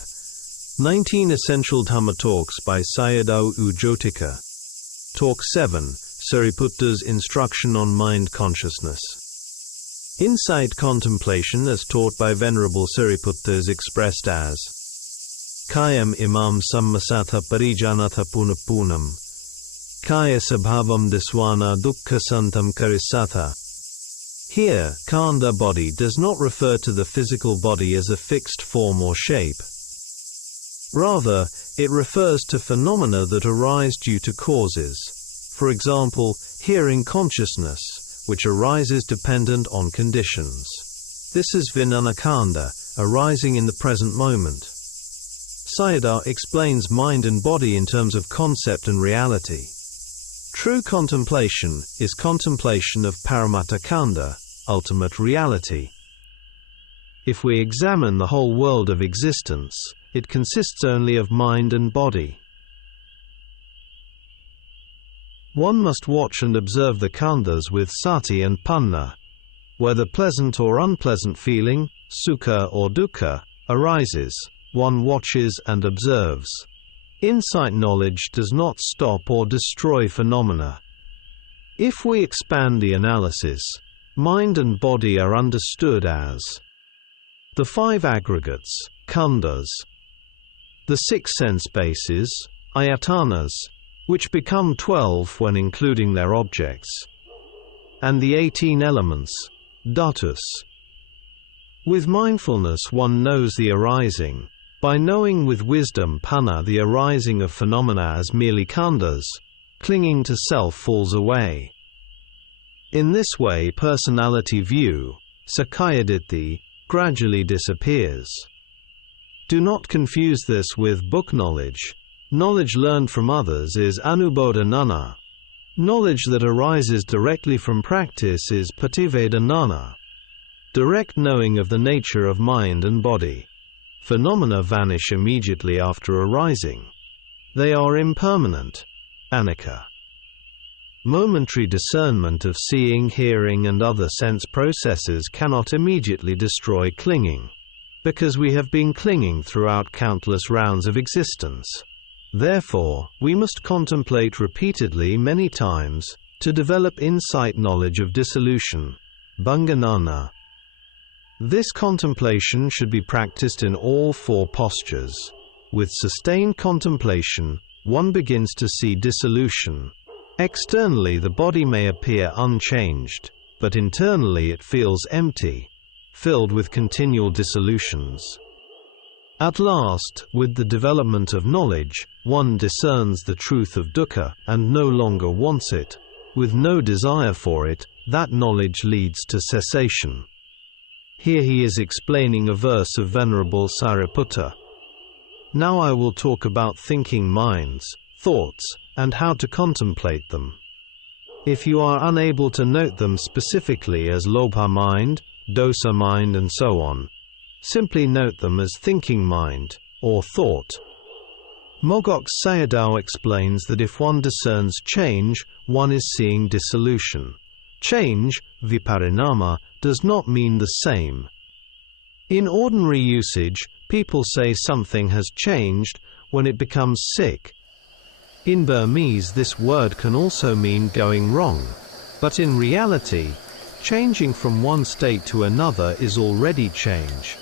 19 Essential Dhamma Talks by Sayadaw Jotika. Talk 7, Sāriputta's Instruction on Mind Consciousness. Insight contemplation as taught by Venerable Sāriputta is expressed as Kayam imam sammasatha parijanatha punapunam Kaya sabhavam diswana dukkha santam karisatha. Here, kanda body does not refer to the physical body as a fixed form or shape. Rather, it refers to phenomena that arise due to causes. For example, hearing consciousness, which arises dependent on conditions. This is Vijnana-kanda, arising in the present moment. Sayadaw explains mind and body in terms of concept and reality. True contemplation is contemplation of Paramatta-kanda, ultimate reality. If we examine the whole world of existence, it consists only of mind and body. One must watch and observe the khandhas with sati and panna. Whether pleasant or unpleasant feeling, sukha or dukkha, arises, one watches and observes. Insight knowledge does not stop or destroy phenomena. If we expand the analysis, mind and body are understood as the 5 aggregates, khandhas, the 6 sense bases, ayatanas, which become 12 when including their objects, and the 18 elements, dhatus. With mindfulness one knows the arising. By knowing with wisdom panna the arising of phenomena as merely khandhas, clinging to self falls away. In this way personality view, sakkayaditthi, gradually disappears. Do not confuse this with book knowledge. Knowledge learned from others is anubodhanana. Knowledge that arises directly from practice is pativedanana. Direct knowing of the nature of mind and body. Phenomena vanish immediately after arising. They are impermanent. Anicca. Momentary discernment of seeing, hearing and other sense processes cannot immediately destroy clinging, because we have been clinging throughout countless rounds of existence. Therefore, we must contemplate repeatedly many times, to develop insight knowledge of dissolution, bhanganana. This contemplation should be practiced in all 4 postures. With sustained contemplation, one begins to see dissolution. Externally the body may appear unchanged, but internally it feels empty, filled with continual dissolutions. At last, with the development of knowledge, one discerns the truth of dukkha and no longer wants it. With no desire for it, that knowledge leads to cessation. Here he is explaining a verse of Venerable Sāriputta. Now I will talk about thinking minds, thoughts, and how to contemplate them. If you are unable to note them specifically as lobha mind, dosa mind and so on, simply note them as thinking mind, or thought. Mogok Sayadaw explains that if one discerns change, one is seeing dissolution. Change, viparinama, does not mean the same. In ordinary usage, people say something has changed when it becomes sick. In Burmese this word can also mean going wrong, but in reality, changing from one state to another is already change.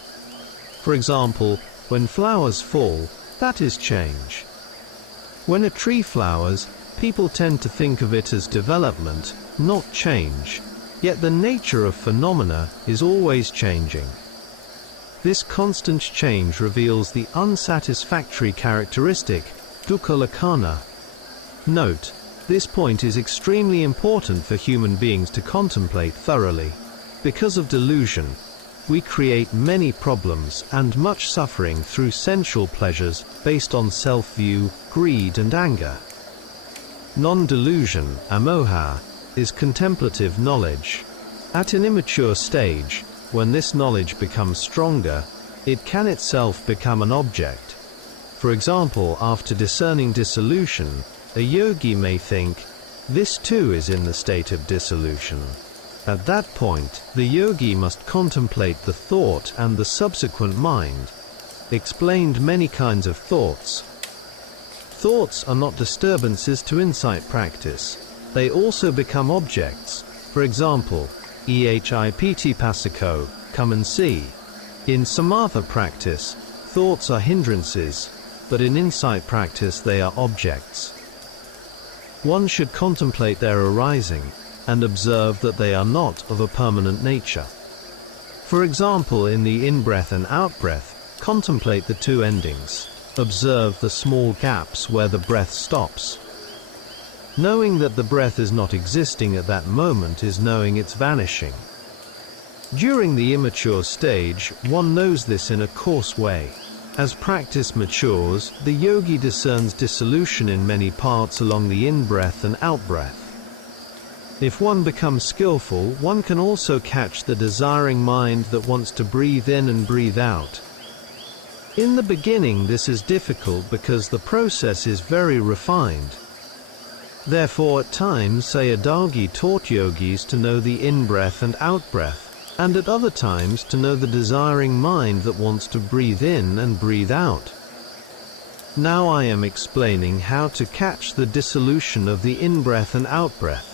For example, when flowers fall, that is change. When a tree flowers, people tend to think of it as development, not change. Yet the nature of phenomena is always changing. This constant change reveals the unsatisfactory characteristic, dukkha lakkhana. Note, this point is extremely important for human beings to contemplate thoroughly. Because of delusion, we create many problems and much suffering through sensual pleasures based on self-view, greed and anger. Non-delusion, amoha, is contemplative knowledge. At an immature stage, when this knowledge becomes stronger, it can itself become an object. For example, after discerning dissolution, a yogi may think, this too is in the state of dissolution. At that point, the yogi must contemplate the thought and the subsequent mind. explained many kinds of thoughts. Thoughts are not disturbances to insight practice. They also become objects. For example, ehipt pasiko, come and see. In samatha practice, thoughts are hindrances, but in insight practice they are objects. One should contemplate their arising, and observe that they are not of a permanent nature. For example, in the in-breath and out-breath, contemplate the two endings. Observe the small gaps where the breath stops. Knowing that the breath is not existing at that moment is knowing its vanishing. During the immature stage, one knows this in a coarse way. As practice matures, the yogi discerns dissolution in many parts along the in-breath and out-breath. If one becomes skillful, one can also catch the desiring mind that wants to breathe in and breathe out. In the beginning this is difficult because the process is very refined. Therefore at times Sayadaw taught yogis to know the in-breath and out-breath, and at other times to know the desiring mind that wants to breathe in and breathe out. Now I am explaining how to catch the dissolution of the in-breath and out-breath.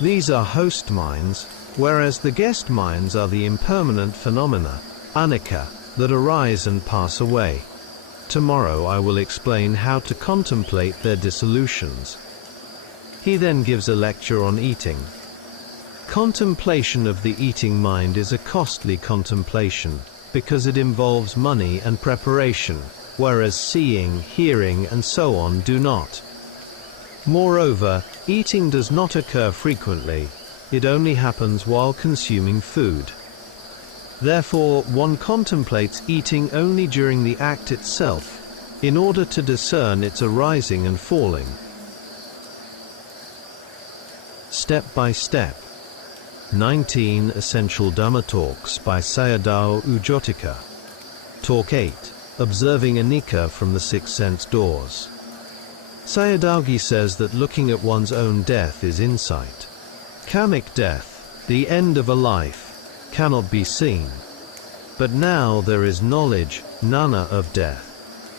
These are host minds, whereas the guest minds are the impermanent phenomena, Anicca, that arise and pass away. Tomorrow I will explain how to contemplate their dissolutions. He then gives a lecture on eating. Contemplation of the eating mind is a costly contemplation, because it involves money and preparation, whereas seeing, hearing, and so on do not. Moreover, eating does not occur frequently. It only happens while consuming food. Therefore, one contemplates eating only during the act itself, in order to discern its arising and falling. Step by Step. 19 Essential Dhamma Talks by Sayadaw Jotika. Talk 8. Observing Anicca from the Six Sense Doors. Sayadaw says that looking at one's own death is insight. Kamic death, the end of a life, cannot be seen. But now there is knowledge, jnana, of death.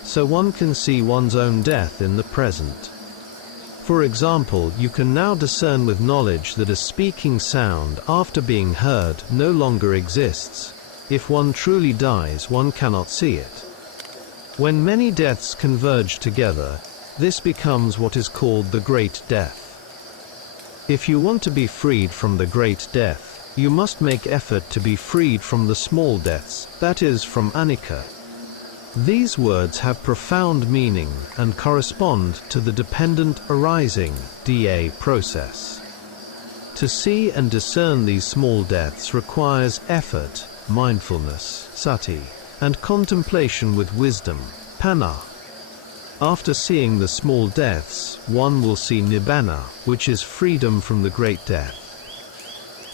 So one can see one's own death in the present. For example, you can now discern with knowledge that a speaking sound, after being heard, no longer exists. If one truly dies, one cannot see it. When many deaths converge together, this becomes what is called the Great Death. If you want to be freed from the Great Death, you must make effort to be freed from the small deaths, that is, from Anicca. These words have profound meaning and correspond to the dependent arising (DA) process. To see and discern these small deaths requires effort, mindfulness, Sati, and contemplation with wisdom, Panna. After seeing the small deaths, one will see Nibbana, which is freedom from the Great Death.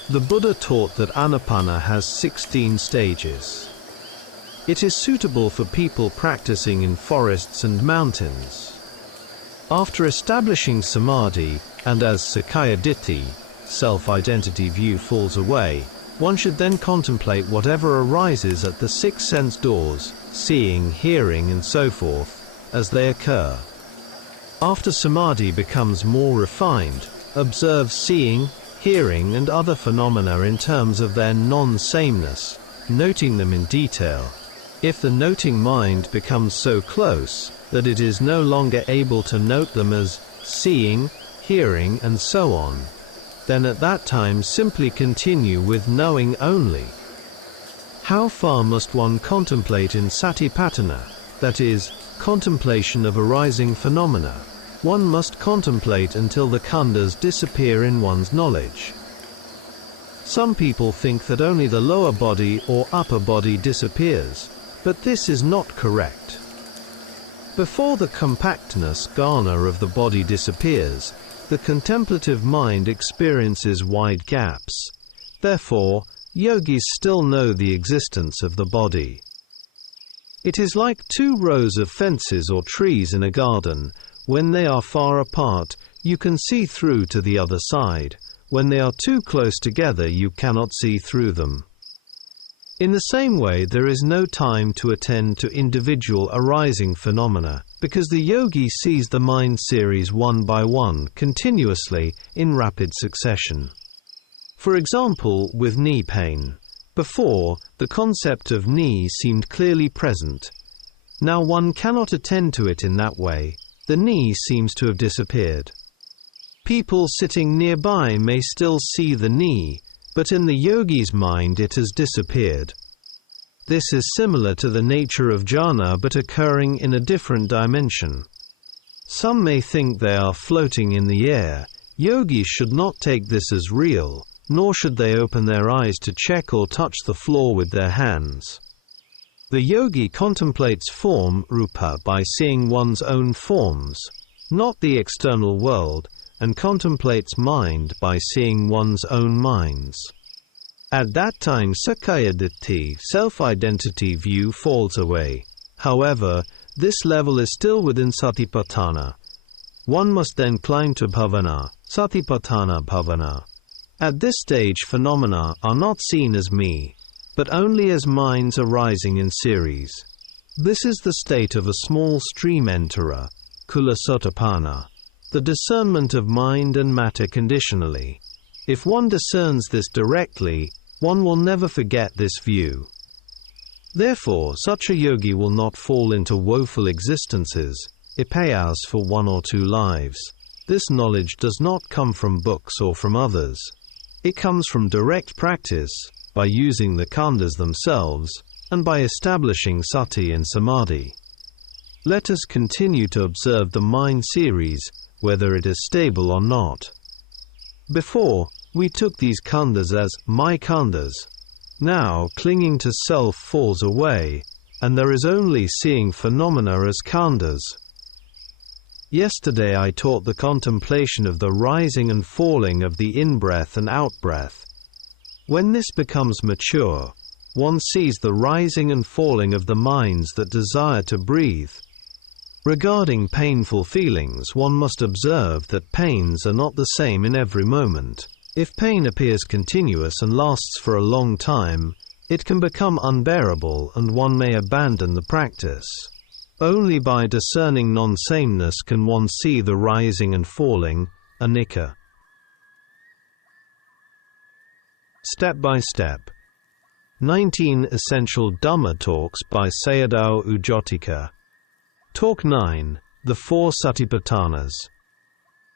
The Buddha taught that Ānāpāna has 16 stages. It is suitable for people practicing in forests and mountains. After establishing Samādhi, and as Sakkaya Ditthi, self-identity view, falls away, one should then contemplate whatever arises at the six sense doors, seeing, hearing, and so forth, as they occur. After Samādhi becomes more refined, observe seeing, hearing, and other phenomena in terms of their non-sameness, noting them in detail. If the noting mind becomes so close that it is no longer able to note them as seeing, hearing, and so on, then at that time simply continue with knowing only. How far must one contemplate in Satipaṭṭhāna, that is, contemplation of arising phenomena? One must contemplate until the khandhas disappear in one's knowledge. Some people think that only the lower body or upper body disappears, but this is not correct. Before the compactness, jhāna, of the body disappears, the contemplative mind experiences wide gaps. Therefore, yogis still know the existence of the body. It is like two rows of fences or trees in a garden. When they are far apart, you can see through to the other side. When they are too close together, you cannot see through them. In the same way, there is no time to attend to individual arising phenomena, because the yogi sees the mind series one by one, continuously, in rapid succession. For example, with knee pain. Before, the concept of knee seemed clearly present. Now one cannot attend to it in that way. The knee seems to have disappeared. People sitting nearby may still see the knee, but in the yogi's mind it has disappeared. This is similar to the nature of jhana, but occurring in a different dimension. Some may think they are floating in the air. Yogis should not take this as real, nor should they open their eyes to check or touch the floor with their hands. The yogi contemplates form, rupa, by seeing one's own forms, not the external world, and contemplates mind by seeing one's own minds. At that time, sakkaya ditthi, self-identity view, falls away. However, this level is still within Satipaṭṭhāna. One must then climb to bhavana, Satipaṭṭhāna bhavana. At this stage, phenomena are not seen as me, but only as minds arising in series. This is the state of a small stream enterer, Ānāpāna, the discernment of mind and matter conditionally. If one discerns this directly, one will never forget this view. Therefore, such a yogi will not fall into woeful existences, ipayas, for 1 or 2 lives. This knowledge does not come from books or from others. It comes from direct practice, by using the khandhas themselves, and by establishing sati and samadhi. Let us continue to observe the mind series, whether it is stable or not. Before, we took these khandhas as my khandhas. Now, clinging to self falls away, and there is only seeing phenomena as khandhas. Yesterday I taught the contemplation of the rising and falling of the in-breath and out-breath. When this becomes mature, one sees the rising and falling of the minds that desire to breathe. Regarding painful feelings, one must observe that pains are not the same in every moment. If pain appears continuous and lasts for a long time, it can become unbearable and one may abandon the practice. Only by discerning non-sameness can one see the rising and falling, Anicca. Step by Step. 19 Essential Dhamma Talks by Sayadaw Jotika. Talk 9. The 4 Satipaṭṭhānas.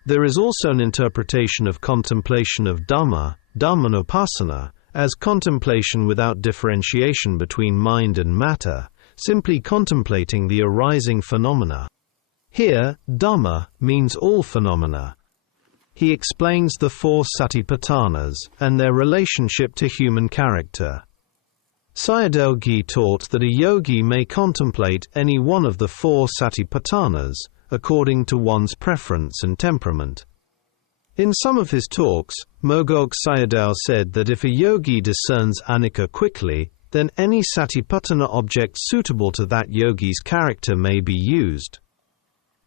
There is also an interpretation of contemplation of Dhamma, Dhammanopasana, as contemplation without differentiation between mind and matter, simply contemplating the arising phenomena. Here, Dhamma means all phenomena. He explains the 4 Satipaṭṭhānas and their relationship to human character. Sayadaw taught that a yogi may contemplate any one of the 4 Satipaṭṭhānas, according to one's preference and temperament. In some of his talks, Mogok Sayadaw said that if a yogi discerns Anicca quickly, then any Satipaṭṭhāna object suitable to that yogi's character may be used.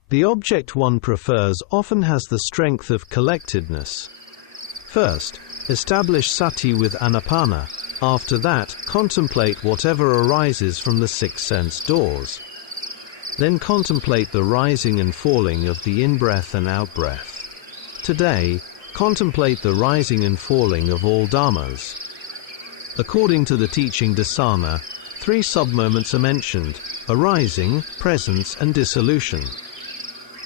The object one prefers often has the strength of collectedness. First, establish sati with Ānāpāna. After that, contemplate whatever arises from the 6 sense doors. Then contemplate the rising and falling of the in-breath and out-breath. Today, contemplate the rising and falling of all dhammas. According to the teaching Dāsana, 3 sub-moments are mentioned: arising, presence, and dissolution.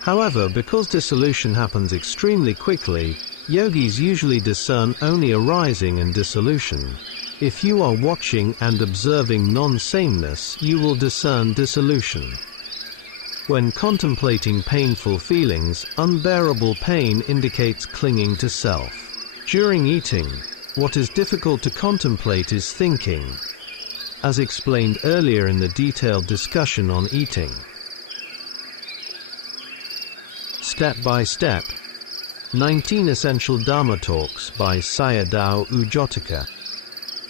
However, because dissolution happens extremely quickly, yogis usually discern only arising and dissolution. If you are watching and observing non-sameness, you will discern dissolution. When contemplating painful feelings, unbearable pain indicates clinging to self. During eating, what is difficult to contemplate is thinking, as explained earlier in the detailed discussion on eating. Step by Step. 19 Essential Dhamma Talks by Sayadaw Jotika.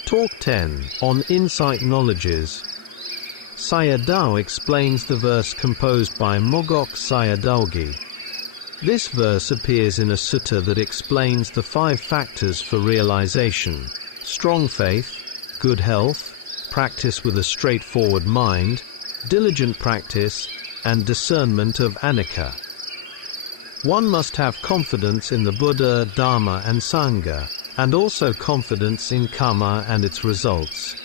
Talk 10, on Insight Knowledges. Sayadaw explains the verse composed by Mogok Sayadaw. This verse appears in a sutta that explains the 5 factors for realization: strong faith, good health, practice with a straightforward mind, diligent practice, and discernment of Anicca. One must have confidence in the Buddha, Dhamma and Sangha, and also confidence in karma and its results.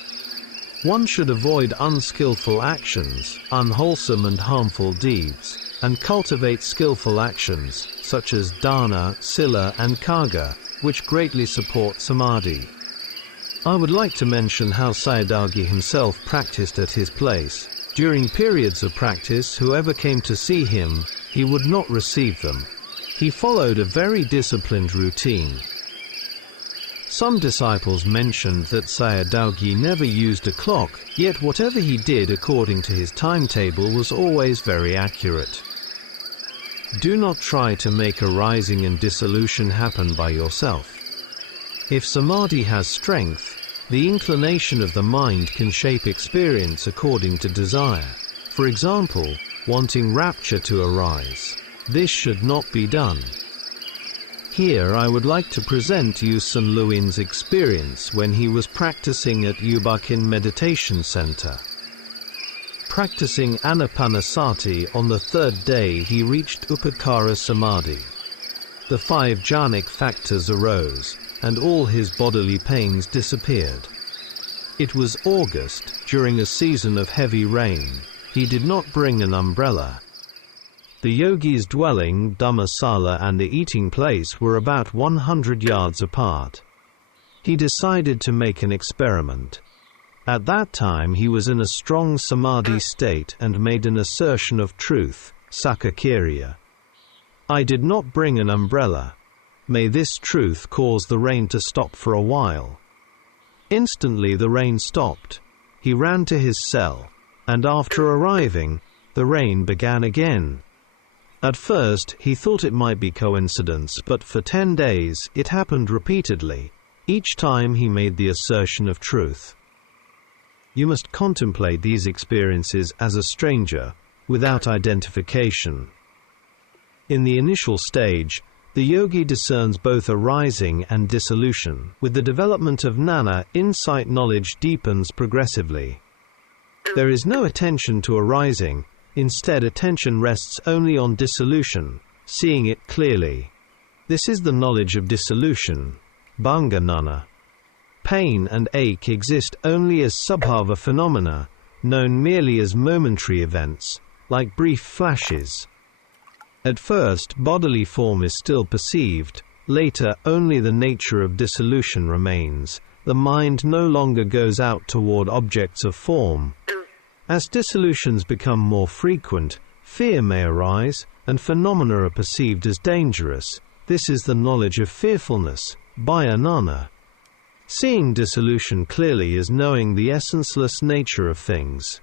One should avoid unskillful actions, unwholesome and harmful deeds, and cultivate skillful actions, such as dana, sila and kagha, which greatly support samadhi. I would like to mention how Sayadaw himself practiced at his place. During periods of practice, whoever came to see him, he would not receive them. He followed a very disciplined routine. Some disciples mentioned that Sayadaw never used a clock, yet whatever he did according to his timetable was always very accurate. Do not try to make arising and dissolution happen by yourself. If samadhi has strength, the inclination of the mind can shape experience according to desire. For example, wanting rapture to arise. This should not be done. Here I would like to present Yu San Luin's experience when he was practicing at Ubakin Meditation Center. Practicing Ānāpāna Sati, on the third day he reached Upacara Samadhi. The 5 jhanic factors arose, and all his bodily pains disappeared. It was August, during a season of heavy rain. He did not bring an umbrella. The yogi's dwelling, Dhammasala, and the eating place were about 100 yards apart. He decided to make an experiment. At that time he was in a strong samadhi state and made an assertion of truth, Sakakirya. I did not bring an umbrella. May this truth cause the rain to stop for a while. Instantly the rain stopped. He ran to his cell, and after arriving, the rain began again. At first, he thought it might be coincidence, but for 10 days, it happened repeatedly. Each time he made the assertion of truth. You must contemplate these experiences as a stranger, without identification. In the initial stage, the yogi discerns both arising and dissolution. With the development of jnana, insight knowledge deepens progressively. There is no attention to arising. Instead, attention rests only on dissolution, seeing it clearly. This is the knowledge of dissolution, bhanga jnana. Pain and ache exist only as subhava phenomena, known merely as momentary events, like brief flashes. At first, bodily form is still perceived. Later, only the nature of dissolution remains. The mind no longer goes out toward objects of form. As dissolutions become more frequent, fear may arise, and phenomena are perceived as dangerous. This is the knowledge of fearfulness, bhaya-jnana. Seeing dissolution clearly is knowing the essenceless nature of things.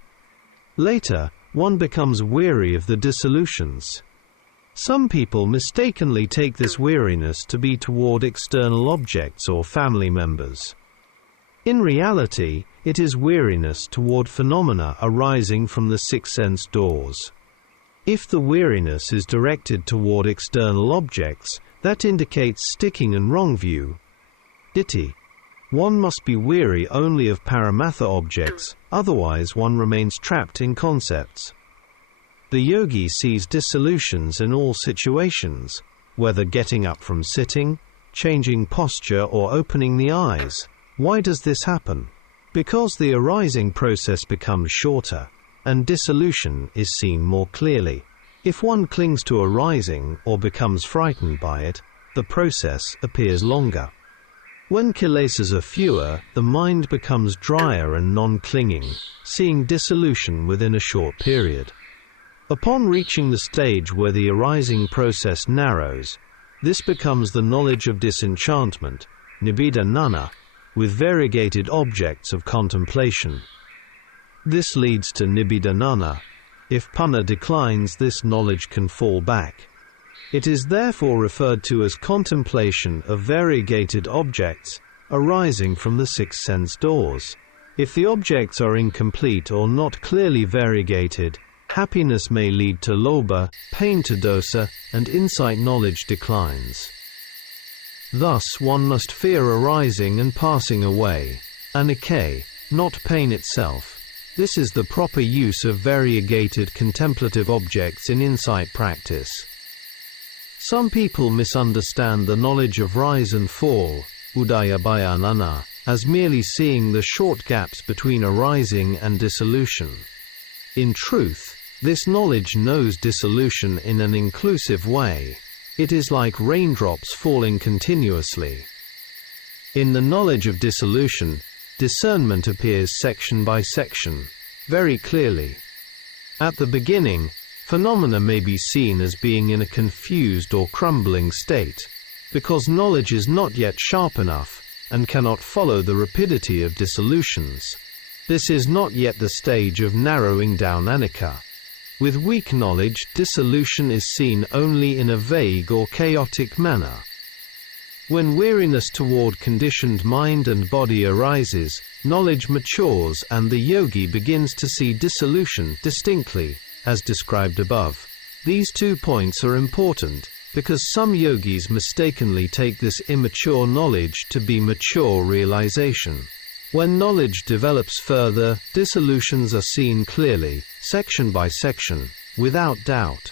Later, one becomes weary of the dissolutions. Some people mistakenly take this weariness to be toward external objects or family members. In reality, it is weariness toward phenomena arising from the 6 sense doors. If the weariness is directed toward external objects, that indicates sticking and wrong view. Ditthi. One must be weary only of paramatha objects, otherwise one remains trapped in concepts. The yogi sees dissolutions in all situations, whether getting up from sitting, changing posture or opening the eyes. Why does this happen? Because the arising process becomes shorter, and dissolution is seen more clearly. If one clings to arising or becomes frightened by it, the process appears longer. When kilesas are fewer, the mind becomes drier and non-clinging, seeing dissolution within a short period. Upon reaching the stage where the arising process narrows, this becomes the knowledge of disenchantment, nibbida jnana, with variegated objects of contemplation. This leads to nibbida jnana. If panna declines, this knowledge can fall back. It is therefore referred to as contemplation of variegated objects arising from the 6 sense doors. If the objects are incomplete or not clearly variegated, happiness may lead to lobha, pain to dosa, and insight knowledge declines. Thus one must fear arising and passing away. Anicca. not pain itself. This is the proper use of variegated contemplative objects in insight practice. Some people misunderstand the knowledge of rise and fall, udayabhayanana, as merely seeing the short gaps between arising and dissolution. In truth, this knowledge knows dissolution in an inclusive way. It is like raindrops falling continuously. In the knowledge of dissolution, discernment appears section by section, very clearly. At the beginning, phenomena may be seen as being in a confused or crumbling state, because knowledge is not yet sharp enough, and cannot follow the rapidity of dissolutions. This is not yet the stage of narrowing down Anicca. With weak knowledge, dissolution is seen only in a vague or chaotic manner. When weariness toward conditioned mind and body arises, knowledge matures and the yogi begins to see dissolution distinctly, as described above. These 2 points are important, because some yogis mistakenly take this immature knowledge to be mature realization. When knowledge develops further, dissolutions are seen clearly, section by section, without doubt.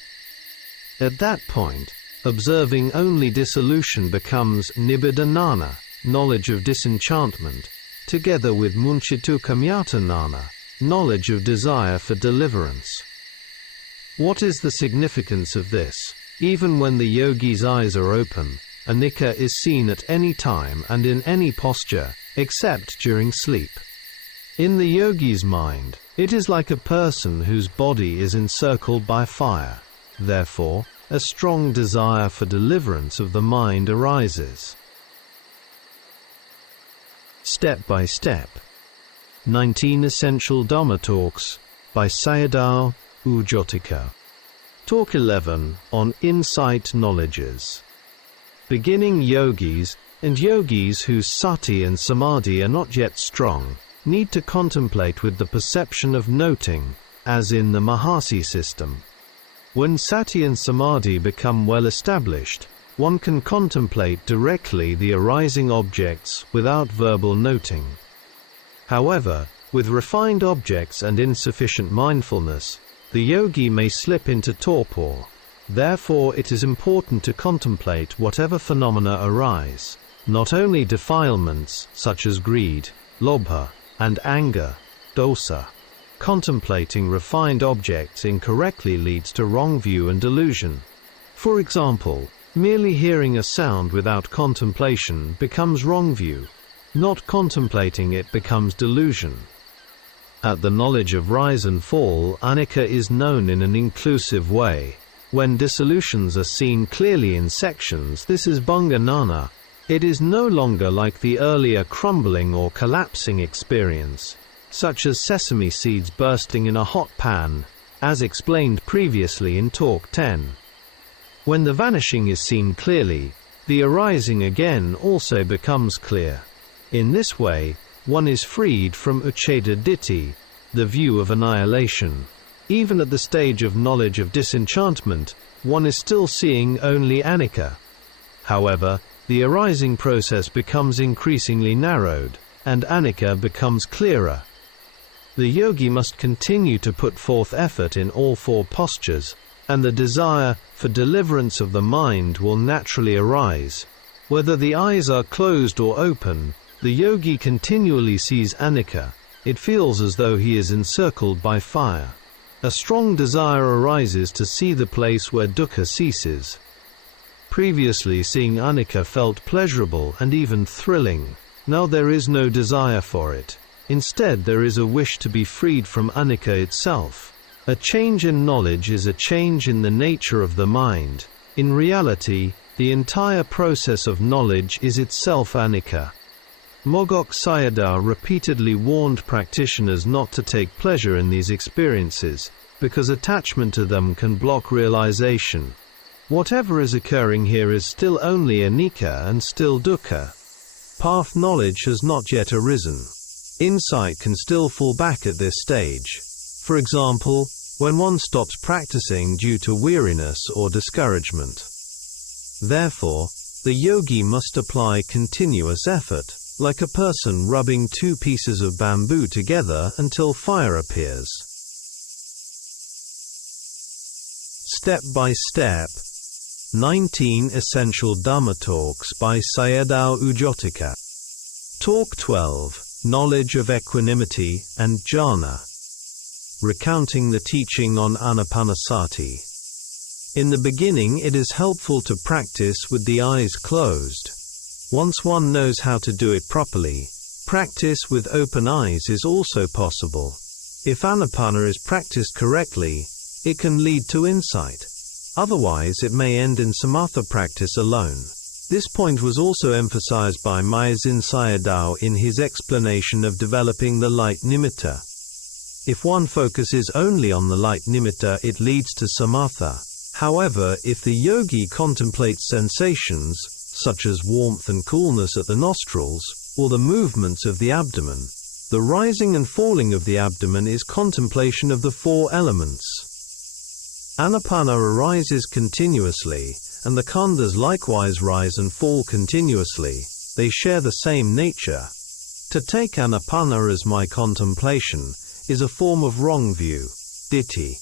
At that point, observing only dissolution becomes nibbidhanana, knowledge of disenchantment, together with munchitu-kamyatanana, knowledge of desire for deliverance. What is the significance of this? Even when the yogi's eyes are open, Anicca is seen at any time and in any posture, except during sleep. In the yogi's mind, it is like a person whose body is encircled by fire. Therefore, a strong desire for deliverance of the mind arises. Step by Step. 19 Essential Dhamma Talks by Sayadaw Jotika. Talk 11 on Insight Knowledges. Beginning yogis and yogis whose Sati and Samādhi are not yet strong need to contemplate with the perception of noting, as in the Mahasi system. When Sati and Samādhi become well established, one can contemplate directly the arising objects without verbal noting. However, with refined objects and insufficient mindfulness, the yogi may slip into torpor. Therefore it is important to contemplate whatever phenomena arise, not only defilements such as greed, lobha, and anger, dosa. Contemplating refined objects incorrectly leads to wrong view and delusion. For example, merely hearing a sound without contemplation becomes wrong view. Not contemplating it becomes delusion. At the knowledge of rise and fall, Anicca is known in an inclusive way. When dissolutions are seen clearly in sections, this is bhanganana. It is no longer like the earlier crumbling or collapsing experience, such as sesame seeds bursting in a hot pan, as explained previously in Talk 10. When the vanishing is seen clearly, the arising again also becomes clear. In this way, one is freed from ucceda ditthi, the view of annihilation. Even at the stage of knowledge of disenchantment, one is still seeing only Anicca. However, the arising process becomes increasingly narrowed, and Anicca becomes clearer. The yogi must continue to put forth effort in all 4 postures, and the desire for deliverance of the mind will naturally arise. Whether the eyes are closed or open, the yogi continually sees Anicca. It feels as though he is encircled by fire. A strong desire arises to see the place where dukkha ceases. Previously, seeing Anicca felt pleasurable and even thrilling. Now there is no desire for it. Instead, there is a wish to be freed from Anicca itself. A change in knowledge is a change in the nature of the mind. In reality, the entire process of knowledge is itself Anicca. Mogok Sayadaw repeatedly warned practitioners not to take pleasure in these experiences, because attachment to them can block realization. Whatever is occurring here is still only Anicca and still dukkha. Path knowledge has not yet arisen. Insight can still fall back at this stage. For example, when one stops practicing due to weariness or discouragement. Therefore, the yogi must apply continuous effort. like a person rubbing two pieces of bamboo together until fire appears. Step by Step. 19 Essential Dhamma Talks by Sayadaw Jotika. Talk 12, Knowledge of Equanimity and Jhāna. Recounting the teaching on Ānāpāna. In the beginning, it is helpful to practice with the eyes closed. Once one knows how to do it properly, practice with open eyes is also possible. If Ānāpāna is practiced correctly, it can lead to insight. Otherwise, it may end in samatha practice alone. This point was also emphasized by Myozin Sayadaw in his explanation of developing the light nimitta. If one focuses only on the light nimitta, it leads to samatha. However, if the yogi contemplates sensations, such as warmth and coolness at the nostrils, or the movements of the abdomen, the rising and falling of the abdomen is contemplation of the four elements. Ānāpāna arises continuously, and the khandhas likewise rise and fall continuously. They share the same nature. To take Ānāpāna as my contemplation is a form of wrong view, ditthi.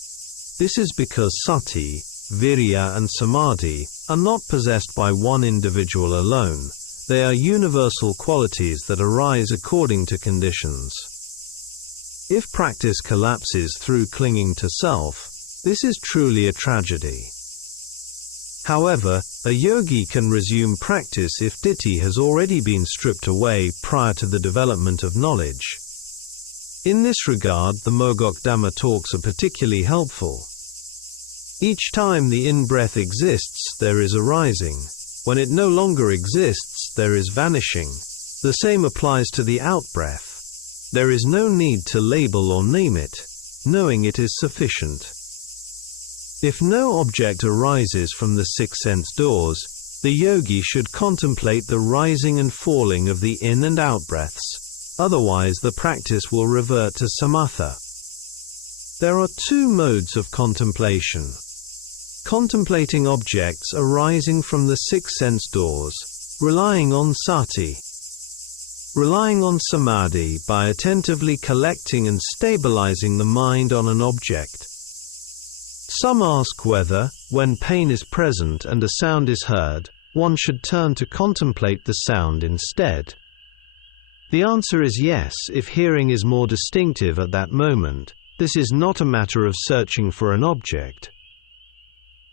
This is because Sati, Virya and Samādhi are not possessed by one individual alone. They are universal qualities that arise according to conditions. If practice collapses through clinging to self, this is truly a tragedy. However, a yogi can resume practice if ditthi has already been stripped away prior to the development of knowledge. In this regard, the Mogok Dhamma talks are particularly helpful. Each time the in-breath exists, there is arising. When it no longer exists, there is vanishing. The same applies to the out-breath. There is no need to label or name it. Knowing it is sufficient. If no object arises from the six sense doors, the yogi should contemplate the rising and falling of the in and out breaths. Otherwise, the practice will revert to samatha. There are two modes of contemplation. Contemplating objects arising from the six sense doors, relying on sati. Relying on samadhi by attentively collecting and stabilizing the mind on an object. Some ask whether, when pain is present and a sound is heard, one should turn to contemplate the sound instead. The answer is yes, if hearing is more distinctive at that moment. This is not a matter of searching for an object.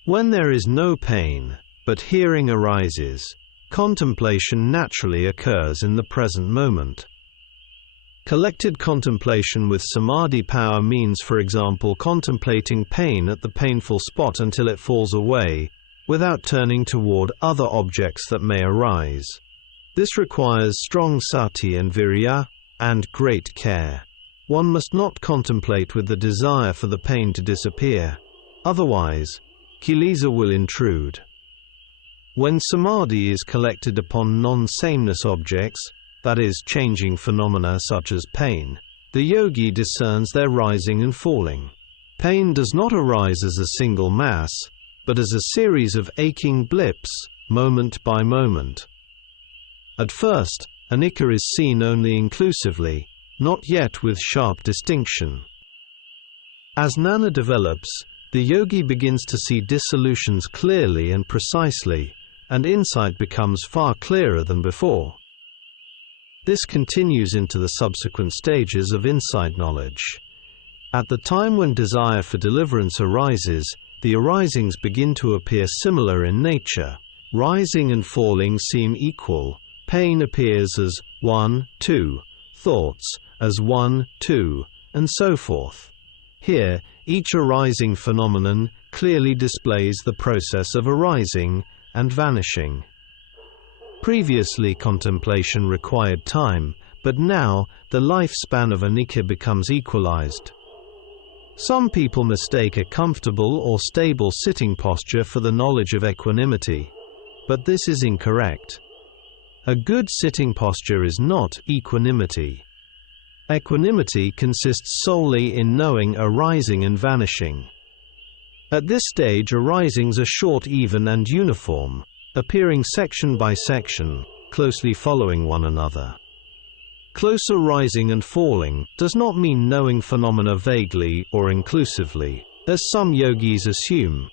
When there is no pain, but hearing arises, contemplation naturally occurs in the present moment. Collected contemplation with samadhi power means, for example, contemplating pain at the painful spot until it falls away, without turning toward other objects that may arise. This requires strong sati and virya, and great care. One must not contemplate with the desire for the pain to disappear. Otherwise, kilesa will intrude. When samadhi is collected upon non-sameness objects, that is, changing phenomena such as pain, the yogi discerns their rising and falling. Pain does not arise as a single mass, but as a series of aching blips, moment by moment. At first, Anicca is seen only inclusively, not yet with sharp distinction. As jnana develops, the yogi begins to see dissolutions clearly and precisely, and insight becomes far clearer than before. This continues into the subsequent stages of insight knowledge. At the time when desire for deliverance arises, the arisings begin to appear similar in nature. Rising and falling seem equal. Pain appears as 1, 2, thoughts as 1, 2, and so forth. Here, each arising phenomenon clearly displays the process of arising and vanishing. Previously, contemplation required time, but now, the lifespan of Anicca becomes equalized. Some people mistake a comfortable or stable sitting posture for the knowledge of equanimity, but this is incorrect. A good sitting posture is not equanimity. Equanimity consists solely in knowing arising and vanishing. At this stage, arisings are short, even, and uniform, appearing section by section, closely following one another. Closer rising and falling does not mean knowing phenomena vaguely or inclusively, as some yogis assume.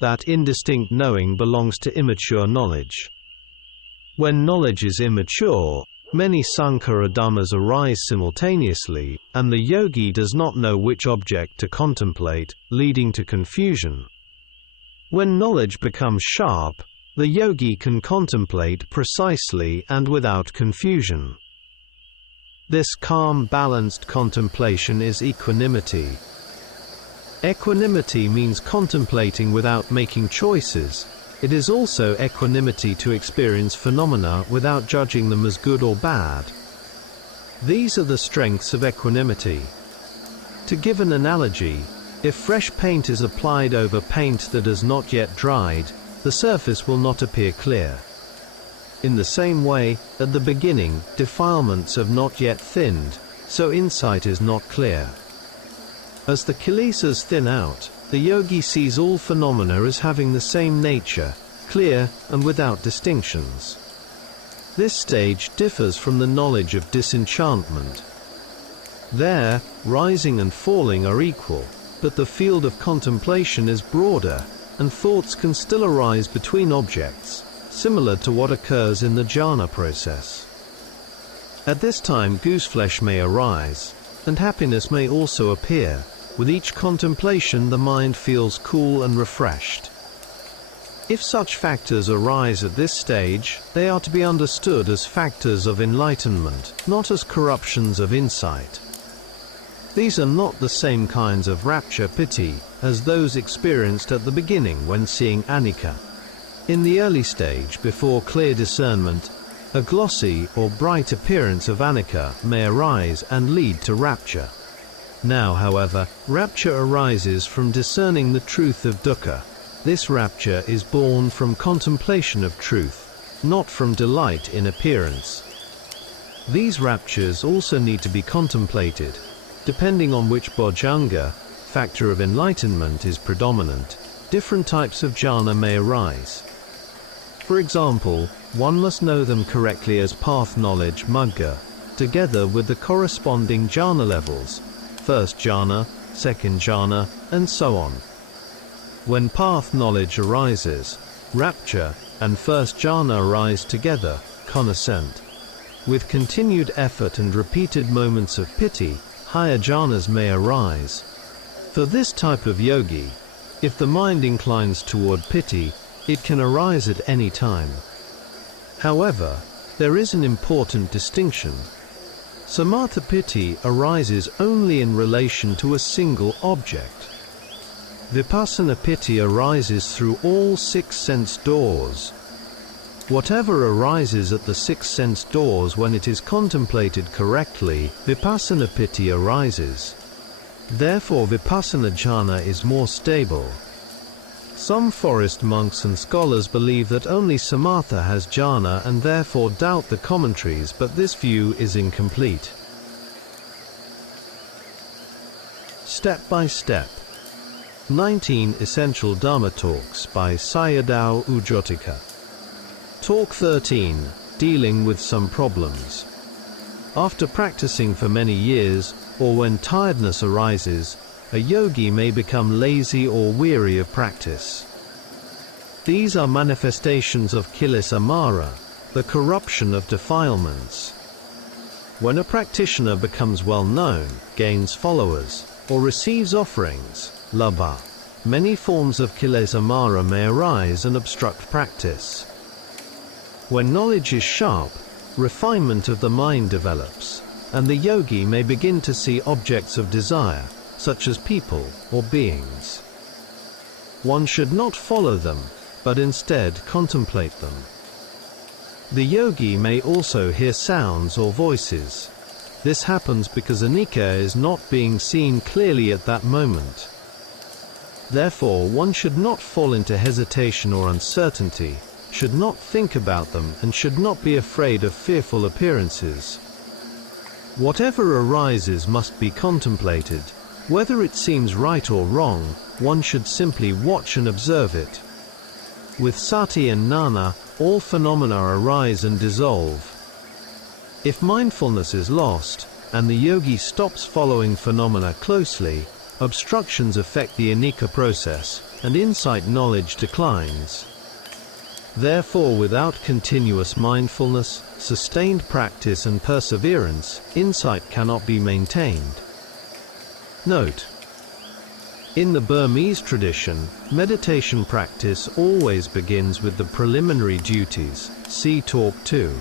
That indistinct knowing belongs to immature knowledge. When knowledge is immature, many sankhara dhammas arise simultaneously, and the yogi does not know which object to contemplate, leading to confusion. When knowledge becomes sharp, the yogi can contemplate precisely and without confusion. This calm, balanced contemplation is equanimity. Equanimity means contemplating without making choices. It is also equanimity to experience phenomena without judging them as good or bad. These are the strengths of equanimity. To give an analogy, if fresh paint is applied over paint that has not yet dried, the surface will not appear clear. In the same way, at the beginning, defilements have not yet thinned, so insight is not clear. As the kilesas thin out, the yogi sees all phenomena as having the same nature, clear and without distinctions. This stage differs from the knowledge of disenchantment. There, rising and falling are equal, but the field of contemplation is broader, and thoughts can still arise between objects, similar to what occurs in the jhana process. At this time gooseflesh may arise, and happiness may also appear. With each contemplation the mind feels cool and refreshed. If such factors arise at this stage, they are to be understood as factors of enlightenment, not as corruptions of insight. These are not the same kinds of rapture piti as those experienced at the beginning when seeing Anicca. In the early stage, before clear discernment, a glossy or bright appearance of Anicca may arise and lead to rapture. Now, however, rapture arises from discerning the truth of dukkha. This rapture is born from contemplation of truth, not from delight in appearance. These raptures also need to be contemplated. Depending on which bojjhanga, factor of enlightenment, is predominant, different types of jhana may arise. For example, one must know them correctly as path knowledge magga, together with the corresponding jhana levels, first jhana, second jhana, and so on. When path knowledge arises, rapture and first jhana arise together, connascent. With continued effort and repeated moments of piti, higher jhanas may arise. For this type of yogi, if the mind inclines toward piti, it can arise at any time. However, there is an important distinction. Samatha piti arises only in relation to a single object. Vipassana piti arises through all six sense doors. Whatever arises at the six sense doors when it is contemplated correctly, vipassana piti arises. Therefore vipassana jhana is more stable. Some forest monks and scholars believe that only samatha has jhana and therefore doubt the commentaries, but this view is incomplete. Step by Step. 19 Essential Dhamma Talks by Sayadaw Jotika. Talk 13, Dealing with Some Problems. After practicing for many years, or when tiredness arises, a yogi may become lazy or weary of practice. These are manifestations of kilesa mara, the corruption of defilements. When a practitioner becomes well known, gains followers, or receives offerings, labha, many forms of kilesa mara may arise and obstruct practice. When knowledge is sharp, refinement of the mind develops, and the yogi may begin to see objects of desire, such as people or beings. One should not follow them, but instead contemplate them. The yogi may also hear sounds or voices. This happens because Anicca is not being seen clearly at that moment. Therefore, one should not fall into hesitation or uncertainty, should not think about them, and should not be afraid of fearful appearances. Whatever arises must be contemplated. Whether it seems right or wrong, one should simply watch and observe it. With sati and gnana, all phenomena arise and dissolve. If mindfulness is lost, and the yogi stops following phenomena closely, obstructions affect the Anicca process, and insight knowledge declines. Therefore, without continuous mindfulness, sustained practice and perseverance, insight cannot be maintained. Note: in the Burmese tradition, meditation practice always begins with the preliminary duties. See Talk 2.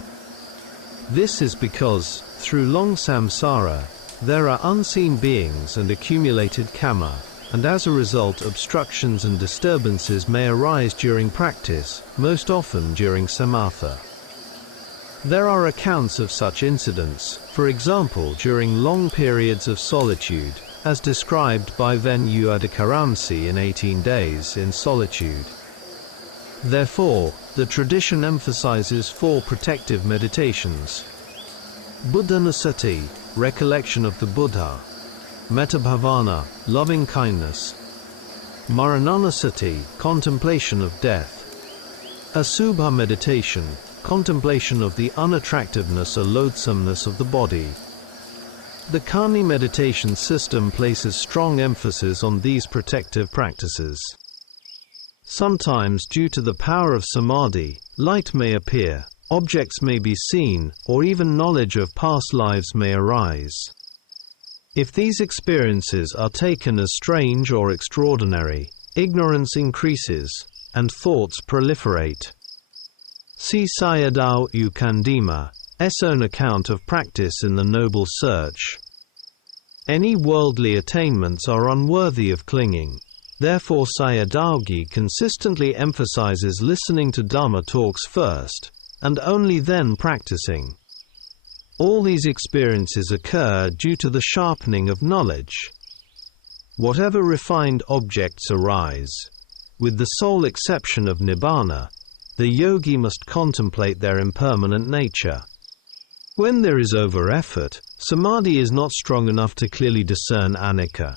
This is because, through long samsara, there are unseen beings and accumulated karma, and as a result obstructions and disturbances may arise during practice, most often during samatha. There are accounts of such incidents, for example during long periods of solitude, as described by Bhikkhu Uttamo in 18 Days in Solitude. Therefore, the tradition emphasizes 4 protective meditations: Buddhanusati, recollection of the Buddha; Mettabhavana, loving kindness; Marananusati, contemplation of death; Asubha meditation, contemplation of the unattractiveness or loathsomeness of the body. The Kani meditation system places strong emphasis on these protective practices. Sometimes, due to the power of Samādhi, light may appear, objects may be seen, or even knowledge of past lives may arise. If these experiences are taken as strange or extraordinary, ignorance increases, and thoughts proliferate. See Sayadaw Jotica's own account of practice in the Noble Search. Any worldly attainments are unworthy of clinging. Therefore Sayadaw consistently emphasizes listening to Dhamma talks first, and only then practicing. All these experiences occur due to the sharpening of knowledge. Whatever refined objects arise, with the sole exception of nibbana, the yogi must contemplate their impermanent nature. When there is over-effort, samadhi is not strong enough to clearly discern anicca.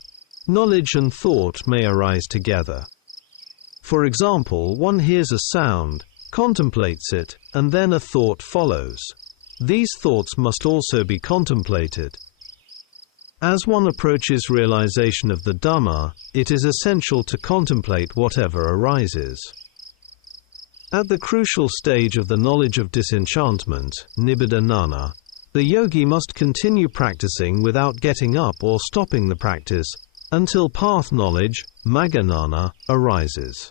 Knowledge and thought may arise together. For example, one hears a sound, contemplates it, and then a thought follows. These thoughts must also be contemplated. As one approaches realization of the Dhamma, it is essential to contemplate whatever arises. At the crucial stage of the knowledge of disenchantment, nibbana, the yogi must continue practicing without getting up or stopping the practice, until path knowledge, magga, arises.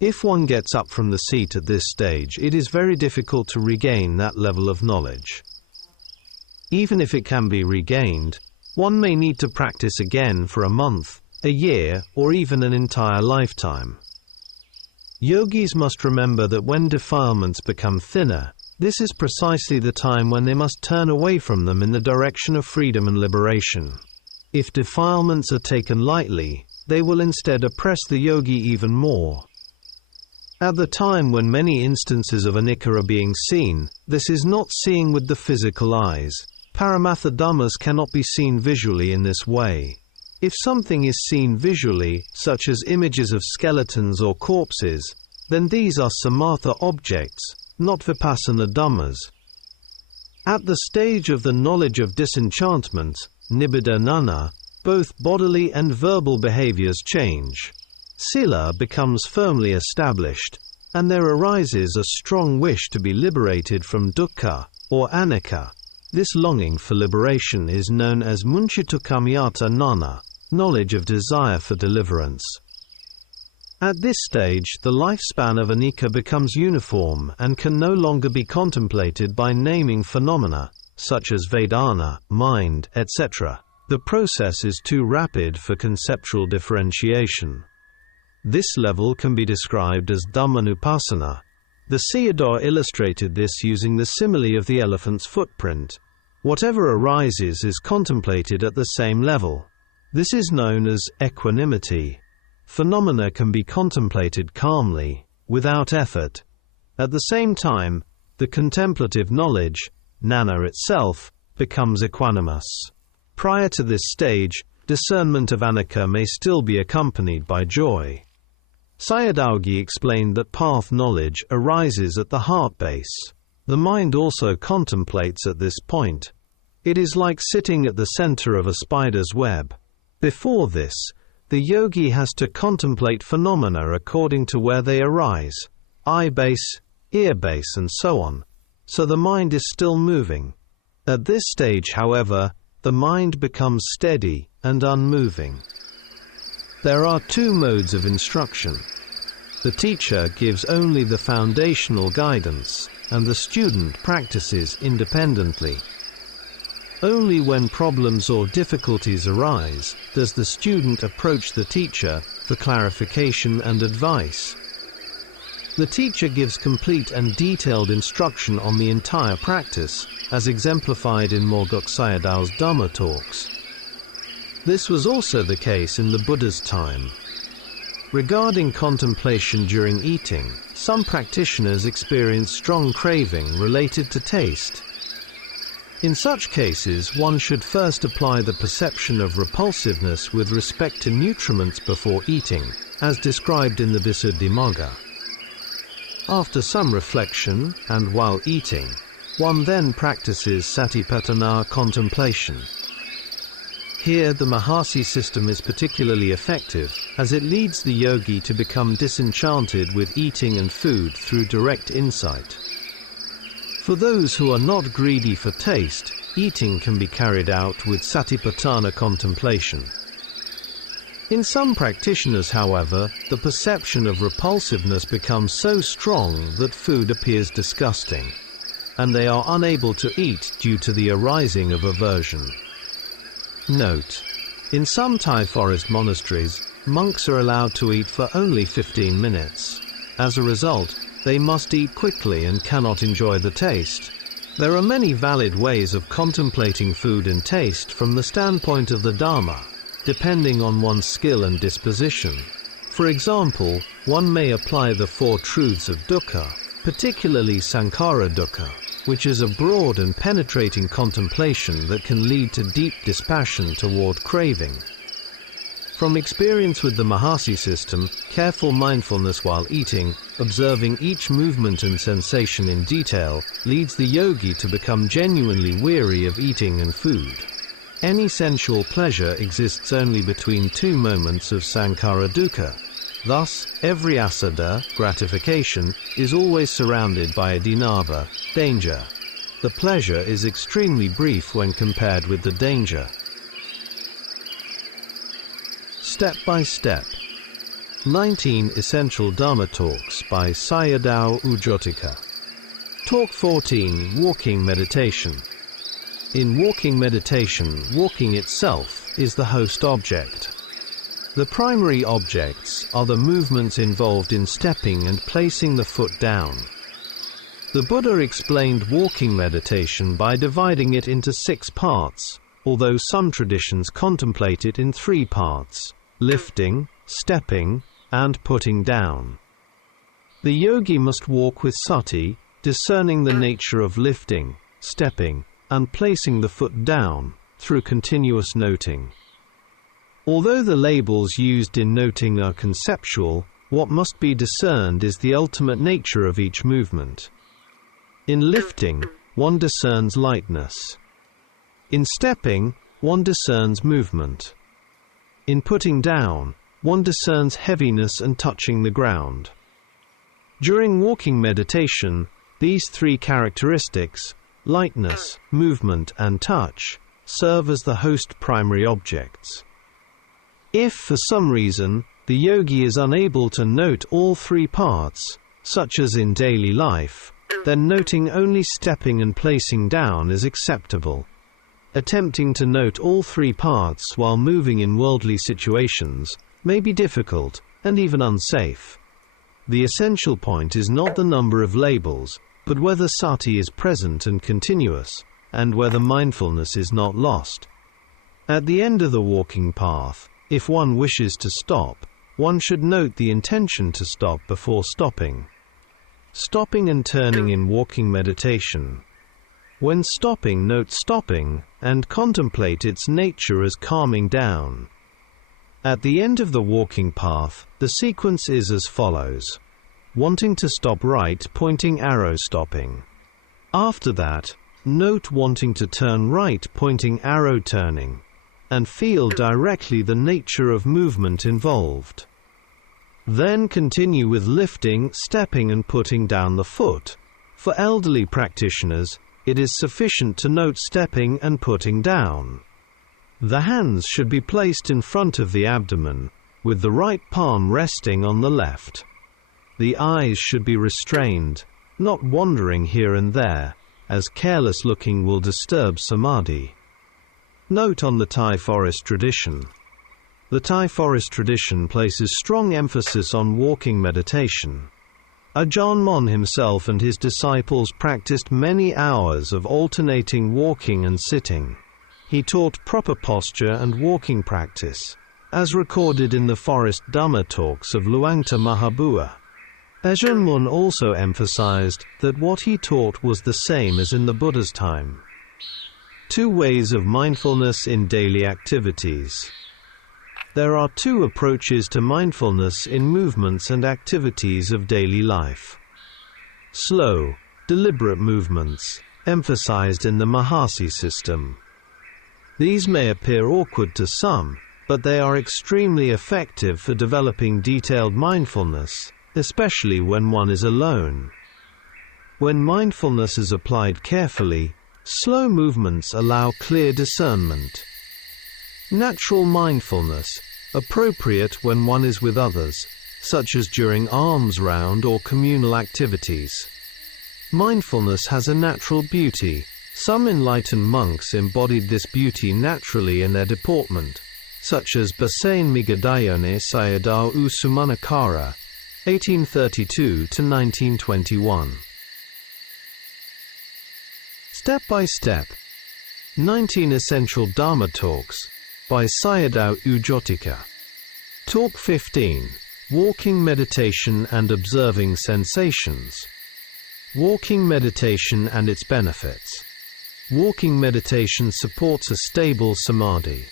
If one gets up from the seat at this stage, it is very difficult to regain that level of knowledge. Even if it can be regained, one may need to practice again for a month, a year, or even an entire lifetime. Yogis must remember that when defilements become thinner, this is precisely the time when they must turn away from them in the direction of freedom and liberation. If defilements are taken lightly, they will instead oppress the yogi even more. At the time when many instances of anicca are being seen, this is not seeing with the physical eyes. Paramatha dhammas cannot be seen visually in this way. If something is seen visually, such as images of skeletons or corpses, then these are samatha objects, not vipassana dhammas. At the stage of the knowledge of disenchantment, nibbana, both bodily and verbal behaviors change. Sila becomes firmly established, and there arises a strong wish to be liberated from dukkha, or anicca. This longing for liberation is known as munchitukkamyata nana, knowledge of desire for deliverance. At this stage, the lifespan of anicca becomes uniform and can no longer be contemplated by naming phenomena, such as Vedana, mind, etc. The process is too rapid for conceptual differentiation. This level can be described as Dhammanupassana. The Sayadaw illustrated this using the simile of the elephant's footprint. Whatever arises is contemplated at the same level. This is known as equanimity. Phenomena can be contemplated calmly, without effort. At the same time, the contemplative knowledge, jnana itself, becomes equanimous. Prior to this stage, discernment of anicca may still be accompanied by joy. Sayadaw explained that path knowledge arises at the heart base. The mind also contemplates at this point. It is like sitting at the center of a spider's web. Before this, the yogi has to contemplate phenomena according to where they arise, eye base, ear base, and so on, so the mind is still moving. At this stage, however, the mind becomes steady and unmoving. There are two modes of instruction. The teacher gives only the foundational guidance, and the student practices independently. Only when problems or difficulties arise does the student approach the teacher for clarification and advice. The teacher gives complete and detailed instruction on the entire practice, as exemplified in Morgok Sayadaw's Dhamma talks. This was also the case in the Buddha's time. Regarding contemplation during eating, some practitioners experience strong craving related to taste. In such cases, one should first apply the perception of repulsiveness with respect to nutriments before eating, as described in the Visuddhimagga. After some reflection, and while eating, one then practices Satipaṭṭhāna contemplation. Here the Mahasi system is particularly effective, as it leads the yogi to become disenchanted with eating and food through direct insight. For those who are not greedy for taste, eating can be carried out with Satipaṭṭhāna contemplation. In some practitioners, however, the perception of repulsiveness becomes so strong that food appears disgusting, and they are unable to eat due to the arising of aversion. Note: in some Thai forest monasteries, monks are allowed to eat for only 15 minutes. As a result, they must eat quickly and cannot enjoy the taste. There are many valid ways of contemplating food and taste from the standpoint of the Dhamma, depending on one's skill and disposition. For example, one may apply the Four Truths of Dukkha, particularly Sankhara Dukkha, which is a broad and penetrating contemplation that can lead to deep dispassion toward craving. From experience with the Mahasi system, careful mindfulness while eating, observing each movement and sensation in detail, leads the yogi to become genuinely weary of eating and food. Any sensual pleasure exists only between two moments of Sankhara Dukkha. Thus, every asada, gratification, is always surrounded by a dinava, danger. The pleasure is extremely brief when compared with the danger. Step by Step. 19 Essential Dhamma Talks by Sayadaw Jotika. Talk 14 Walking Meditation. In walking meditation, walking itself is the host object. The primary objects are the movements involved in stepping and placing the foot down. The Buddha explained walking meditation by dividing it into 6 parts, although some traditions contemplate it in 3 parts: lifting, stepping, and putting down. The yogi must walk with sati, discerning the nature of lifting, stepping, and placing the foot down, through continuous noting. Although the labels used in noting are conceptual, what must be discerned is the ultimate nature of each movement. In lifting, one discerns lightness. In stepping, one discerns movement. In putting down, one discerns heaviness and touching the ground. During walking meditation, these 3 characteristics, lightness, movement, and touch, serve as the host primary objects. If for some reason the yogi is unable to note all 3 parts, such as in daily life, then noting only stepping and placing down is acceptable. Attempting to note all 3 parts while moving in worldly situations may be difficult and even unsafe. The essential point is not the number of labels, but whether sati is present and continuous, and whether mindfulness is not lost. At the end of the walking path, if one wishes to stop, one should note the intention to stop before stopping. Stopping and turning in walking meditation. When stopping, note stopping, and contemplate its nature as calming down. At the end of the walking path, the sequence is as follows. Wanting to stop right, pointing arrow stopping. After that, note wanting to turn right, pointing arrow turning, and feel directly the nature of movement involved. Then continue with lifting, stepping and putting down the foot. For elderly practitioners, it is sufficient to note stepping and putting down. The hands should be placed in front of the abdomen, with the right palm resting on the left. The eyes should be restrained, not wandering here and there, as careless looking will disturb samadhi. Note on the Thai forest tradition. The Thai forest tradition places strong emphasis on walking meditation. Ajahn Mon himself and his disciples practiced many hours of alternating walking and sitting. He taught proper posture and walking practice, as recorded in the Forest Dhamma talks of Luangta Mahabua. Ajahn Mun also emphasized that what he taught was the same as in the Buddha's time. 2 ways of mindfulness in daily activities. There are 2 approaches to mindfulness in movements and activities of daily life. Slow, deliberate movements, emphasized in the Mahasi system. These may appear awkward to some, but they are extremely effective for developing detailed mindfulness, especially when one is alone. When mindfulness is applied carefully, slow movements allow clear discernment. Natural mindfulness, appropriate when one is with others, such as during alms round or communal activities. Mindfulness has a natural beauty. Some enlightened monks embodied this beauty naturally in their deportment, such as Basain Migadayone Sayadaw Usumanakara, 1832–1921. Step by Step. 19 Essential Dharma Talks by Sayadaw Jotika. Talk 15. Walking Meditation and Observing Sensations. Walking meditation and its benefits. Walking meditation supports a stable samadhi.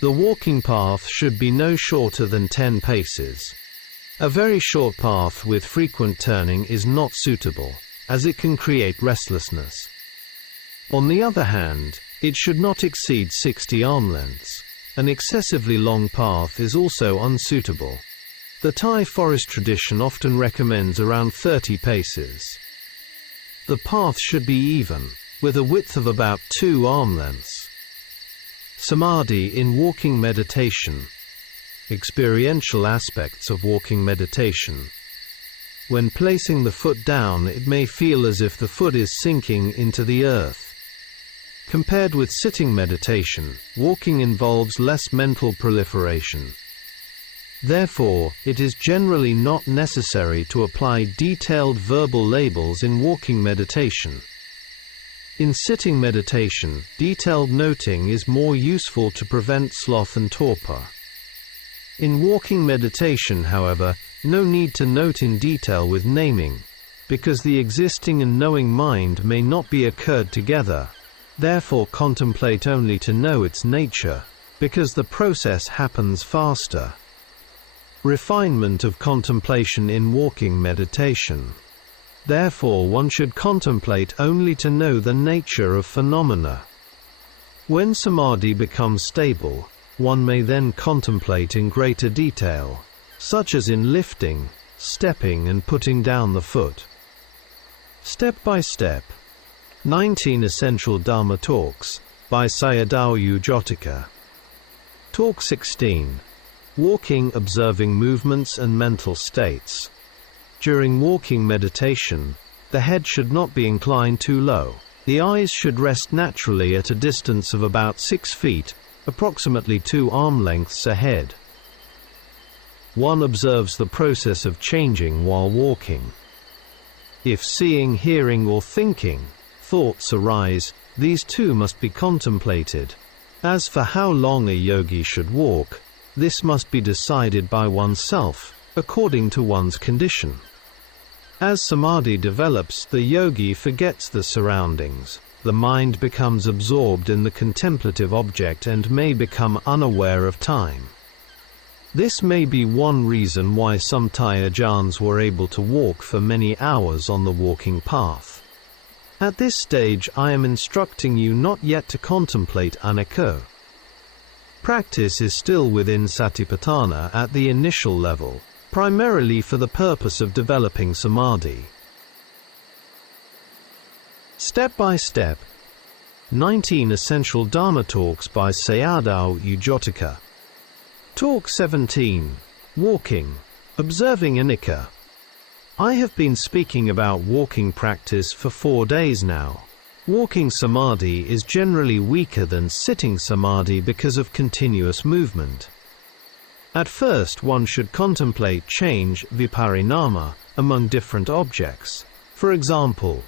The walking path should be no shorter than 10 paces. A very short path with frequent turning is not suitable, as it can create restlessness. On the other hand, it should not exceed 60 arm lengths. An excessively long path is also unsuitable. The Thai forest tradition often recommends around 30 paces. The path should be even, with a width of about 2 arm lengths. Samadhi in walking meditation. Experiential aspects of walking meditation. When placing the foot down, it may feel as if the foot is sinking into the earth. Compared with sitting meditation, walking involves less mental proliferation. Therefore, it is generally not necessary to apply detailed verbal labels in walking meditation. In sitting meditation, detailed noting is more useful to prevent sloth and torpor. In walking meditation, however, no need to note in detail with naming, because the existing and knowing mind may not be occurred together. Therefore contemplate only to know its nature, because the process happens faster. Refinement of contemplation in walking meditation. Therefore one should contemplate only to know the nature of phenomena. When samadhi becomes stable, one may then contemplate in greater detail, such as in lifting, stepping and putting down the foot. Step by Step. 19 Essential Dharma Talks by Sayadaw Jotika. Talk 16. Walking, observing movements and mental states. During walking meditation, the head should not be inclined too low. The eyes should rest naturally at a distance of about 6 feet, approximately 2 arm lengths ahead. One observes the process of changing while walking. If seeing, hearing or thinking, thoughts arise, these too must be contemplated. As for how long a yogi should walk, this must be decided by oneself, according to one's condition. As samadhi develops, the yogi forgets the surroundings. The mind becomes absorbed in the contemplative object and may become unaware of time. This may be one reason why some Thai ajahns were able to walk for many hours on the walking path. At this stage I am instructing you not yet to contemplate Anicca. Practice is still within Satipaṭṭhāna at the initial level, primarily for the purpose of developing Samādhi. Step by Step 19 Essential Dhamma Talks by Sayadaw Jotika. Talk 17. Walking, Observing Anicca. I have been speaking about walking practice for 4 days now. Walking Samādhi is generally weaker than sitting Samādhi because of continuous movement. At first one should contemplate change, viparinama, among different objects. For example,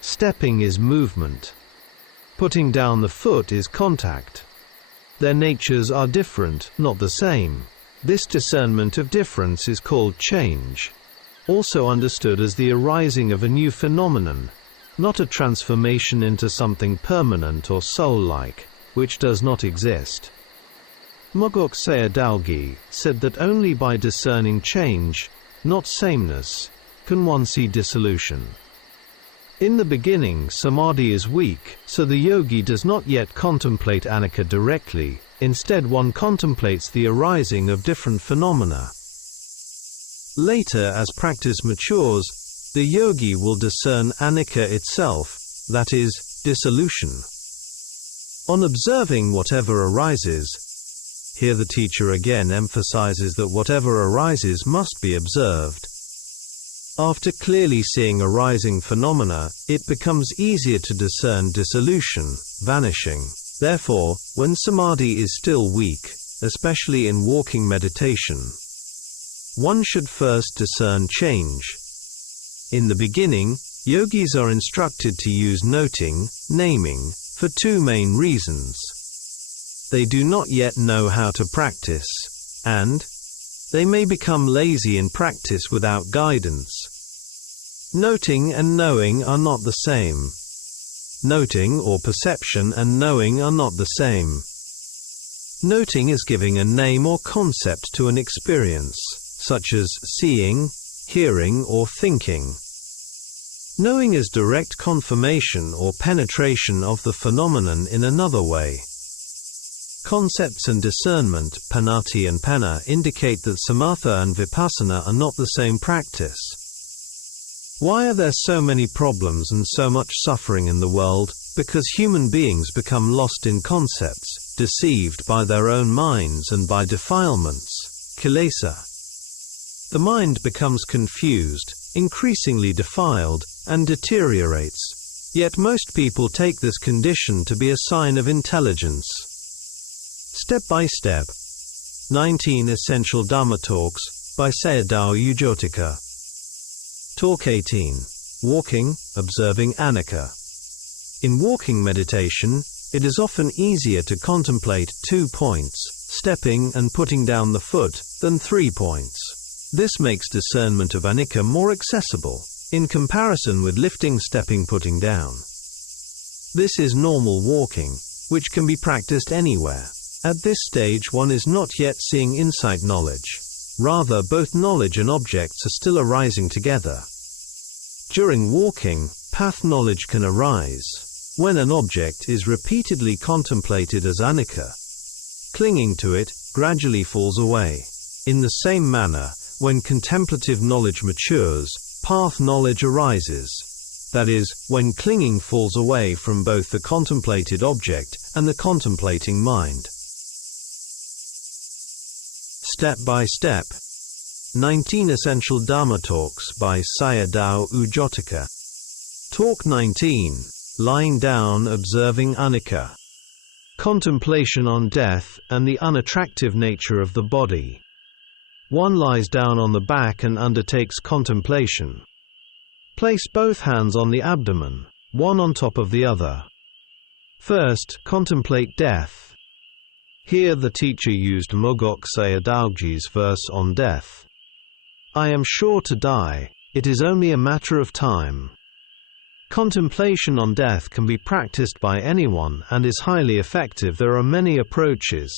stepping is movement. Putting down the foot is contact. Their natures are different, not the same. This discernment of difference is called change, also understood as the arising of a new phenomenon, not a transformation into something permanent or soul-like, which does not exist. Mogok Sayadaw said that only by discerning change, not sameness, can one see dissolution. In the beginning, Samādhi is weak, so the yogi does not yet contemplate Anicca directly. Instead, one contemplates the arising of different phenomena. Later, as practice matures, the yogi will discern Anicca itself, that is, dissolution. On observing whatever arises, here the teacher again emphasizes that whatever arises must be observed. After clearly seeing arising phenomena, it becomes easier to discern dissolution, vanishing. Therefore, when Samādhi is still weak, especially in walking meditation, one should first discern change. In the beginning, yogis are instructed to use noting, naming, for 2 main reasons. They do not yet know how to practice, and they may become lazy in practice without guidance. Noting and knowing are not the same. Noting or perception and knowing are not the same. Noting is giving a name or concept to an experience, such as seeing, hearing, or thinking. Knowing is direct confirmation or penetration of the phenomenon in another way. Concepts and discernment, panati and panna, indicate that samatha and vipassana are not the same practice. Why are there so many problems and so much suffering in the world? Because human beings become lost in concepts, deceived by their own minds and by defilements, kilesa. The mind becomes confused, increasingly defiled, and deteriorates. Yet most people take this condition to be a sign of intelligence. Step by Step 19 Essential Dhamma Talks by Sayadaw Jotika. Talk 18. Walking, Observing Anicca. In walking meditation, it is often easier to contemplate 2 points, stepping and putting down the foot, than 3 points. This makes discernment of Anicca more accessible, in comparison with lifting, stepping, putting down. This is normal walking, which can be practiced anywhere. At this stage one is not yet seeing insight knowledge. Rather, both knowledge and objects are still arising together. During walking, path knowledge can arise. When an object is repeatedly contemplated as Anicca, clinging to it gradually falls away. In the same manner, when contemplative knowledge matures, path knowledge arises. That is, when clinging falls away from both the contemplated object and the contemplating mind. Step by Step 19 Essential Dhamma Talks by Sayadaw Jotika. Talk 19. Lying Down, Observing Anicca. Contemplation on death and the unattractive nature of the body. One lies down on the back and undertakes contemplation. Place both hands on the abdomen, one on top of the other. First, contemplate death. Here the teacher used Mogok Sayadaw's verse on death. I am sure to die, it is only a matter of time. Contemplation on death can be practiced by anyone and is highly effective. There are many approaches.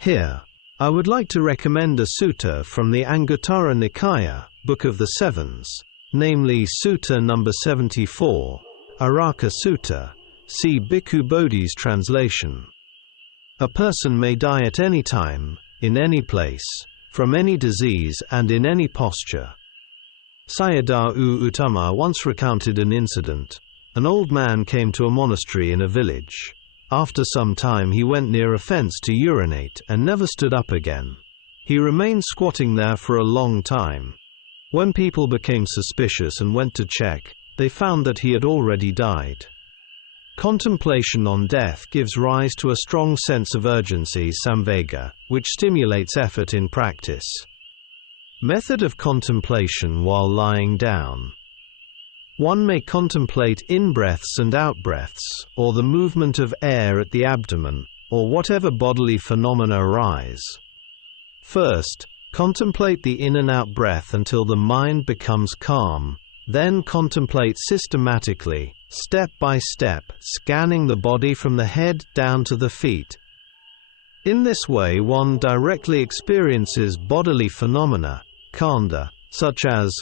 Here, I would like to recommend a sutta from the Anguttara Nikaya, Book of the Sevens, namely Sutta number 74, Araka Sutta. See Bhikkhu Bodhi's translation. A person may die at any time, in any place, from any disease and in any posture. Sayadaw Jotika once recounted an incident. An old man came to a monastery in a village. After some time he went near a fence to urinate and never stood up again. He remained squatting there for a long time. When people became suspicious and went to check, they found that he had already died. Contemplation on death gives rise to a strong sense of urgency, samvega, which stimulates effort in practice. Method of contemplation while lying down. One may contemplate in-breaths and out-breaths, or the movement of air at the abdomen, or whatever bodily phenomena arise. First, contemplate the in and out breath until the mind becomes calm, then contemplate systematically, step by step, scanning the body from the head down to the feet. In this way one directly experiences bodily phenomena, khanda, such as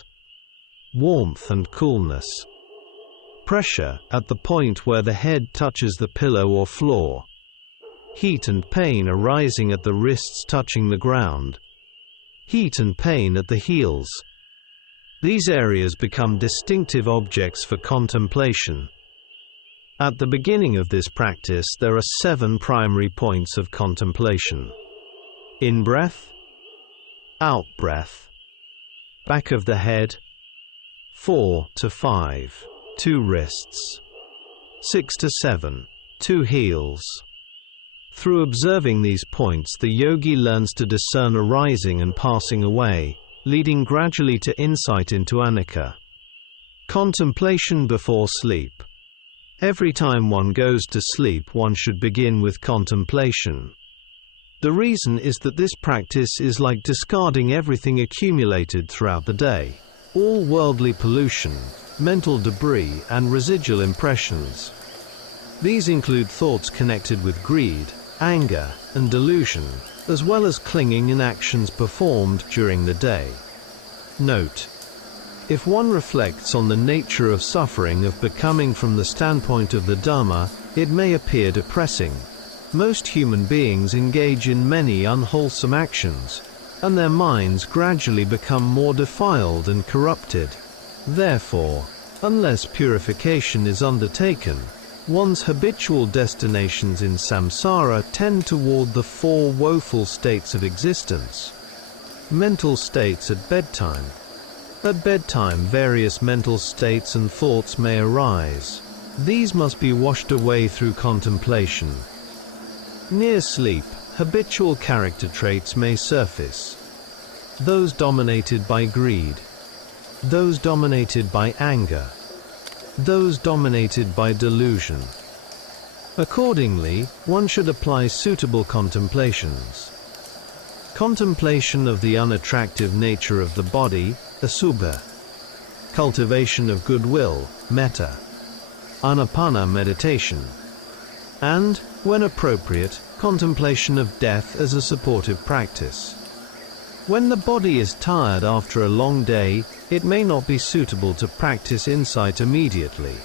warmth and coolness, pressure at the point where the head touches the pillow or floor, heat and pain arising at the wrists touching the ground, heat and pain at the heels. These areas become distinctive objects for contemplation. At the beginning of this practice there are 7 primary points of contemplation. In-breath, out-breath, back of the head, 4 to 5, 2 wrists, 6 to 7, 2 heels. Through observing these points the yogi learns to discern arising and passing away, leading gradually to insight into Anicca. Contemplation before sleep. Every time one goes to sleep one should begin with contemplation. The reason is that this practice is like discarding everything accumulated throughout the day. All worldly pollution, mental debris and residual impressions. These include thoughts connected with greed, anger, and delusion, as well as clinging in actions performed during the day. Note: if one reflects on the nature of suffering of becoming from the standpoint of the Dhamma, it may appear depressing. Most human beings engage in many unwholesome actions, and their minds gradually become more defiled and corrupted. Therefore, unless purification is undertaken, one's habitual destinations in samsara tend toward the 4 woeful states of existence. Mental states at bedtime. At bedtime various mental states and thoughts may arise. These must be washed away through contemplation. Near sleep, habitual character traits may surface. Those dominated by greed. Those dominated by anger. Those dominated by delusion. Accordingly, one should apply suitable contemplations. Contemplation of the unattractive nature of the body, asubha. Cultivation of goodwill, metta. Ānāpāna meditation. And, when appropriate, contemplation of death as a supportive practice. When the body is tired after a long day, it may not be suitable to practice insight immediately.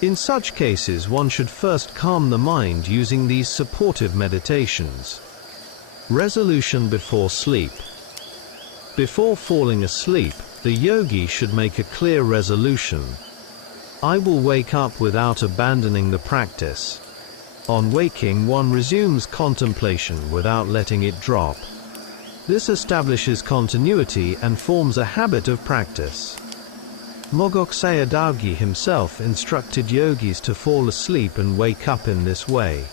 In such cases one should first calm the mind using these supportive meditations. Resolution before sleep. Before falling asleep, the yogi should make a clear resolution. I will wake up without abandoning the practice. On waking one resumes contemplation without letting it drop. This establishes continuity and forms a habit of practice. Mogok Sayadaw himself instructed yogis to fall asleep and wake up in this way.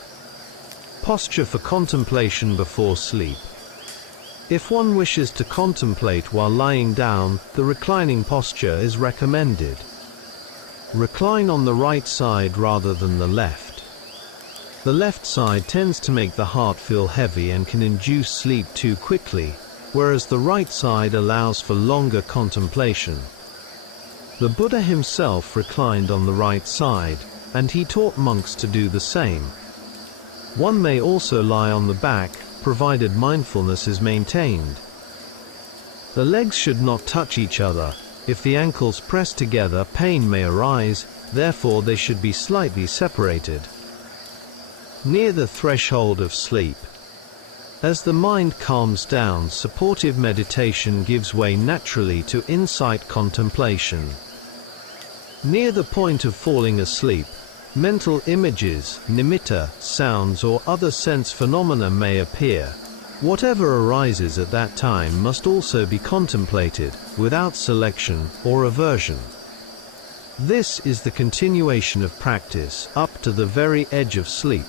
Posture for contemplation before sleep. If one wishes to contemplate while lying down, the reclining posture is recommended. Recline on the right side rather than the left. The left side tends to make the heart feel heavy and can induce sleep too quickly, whereas the right side allows for longer contemplation. The Buddha himself reclined on the right side, and he taught monks to do the same. One may also lie on the back, provided mindfulness is maintained. The legs should not touch each other, If the ankles press together, pain may arise, therefore they should be slightly separated. Near the threshold of sleep. As the mind calms down, supportive meditation gives way naturally to insight contemplation. Near the point of falling asleep, mental images, nimitta, sounds or other sense phenomena may appear. Whatever arises at that time must also be contemplated, without selection or aversion. This is the continuation of practice up to the very edge of sleep.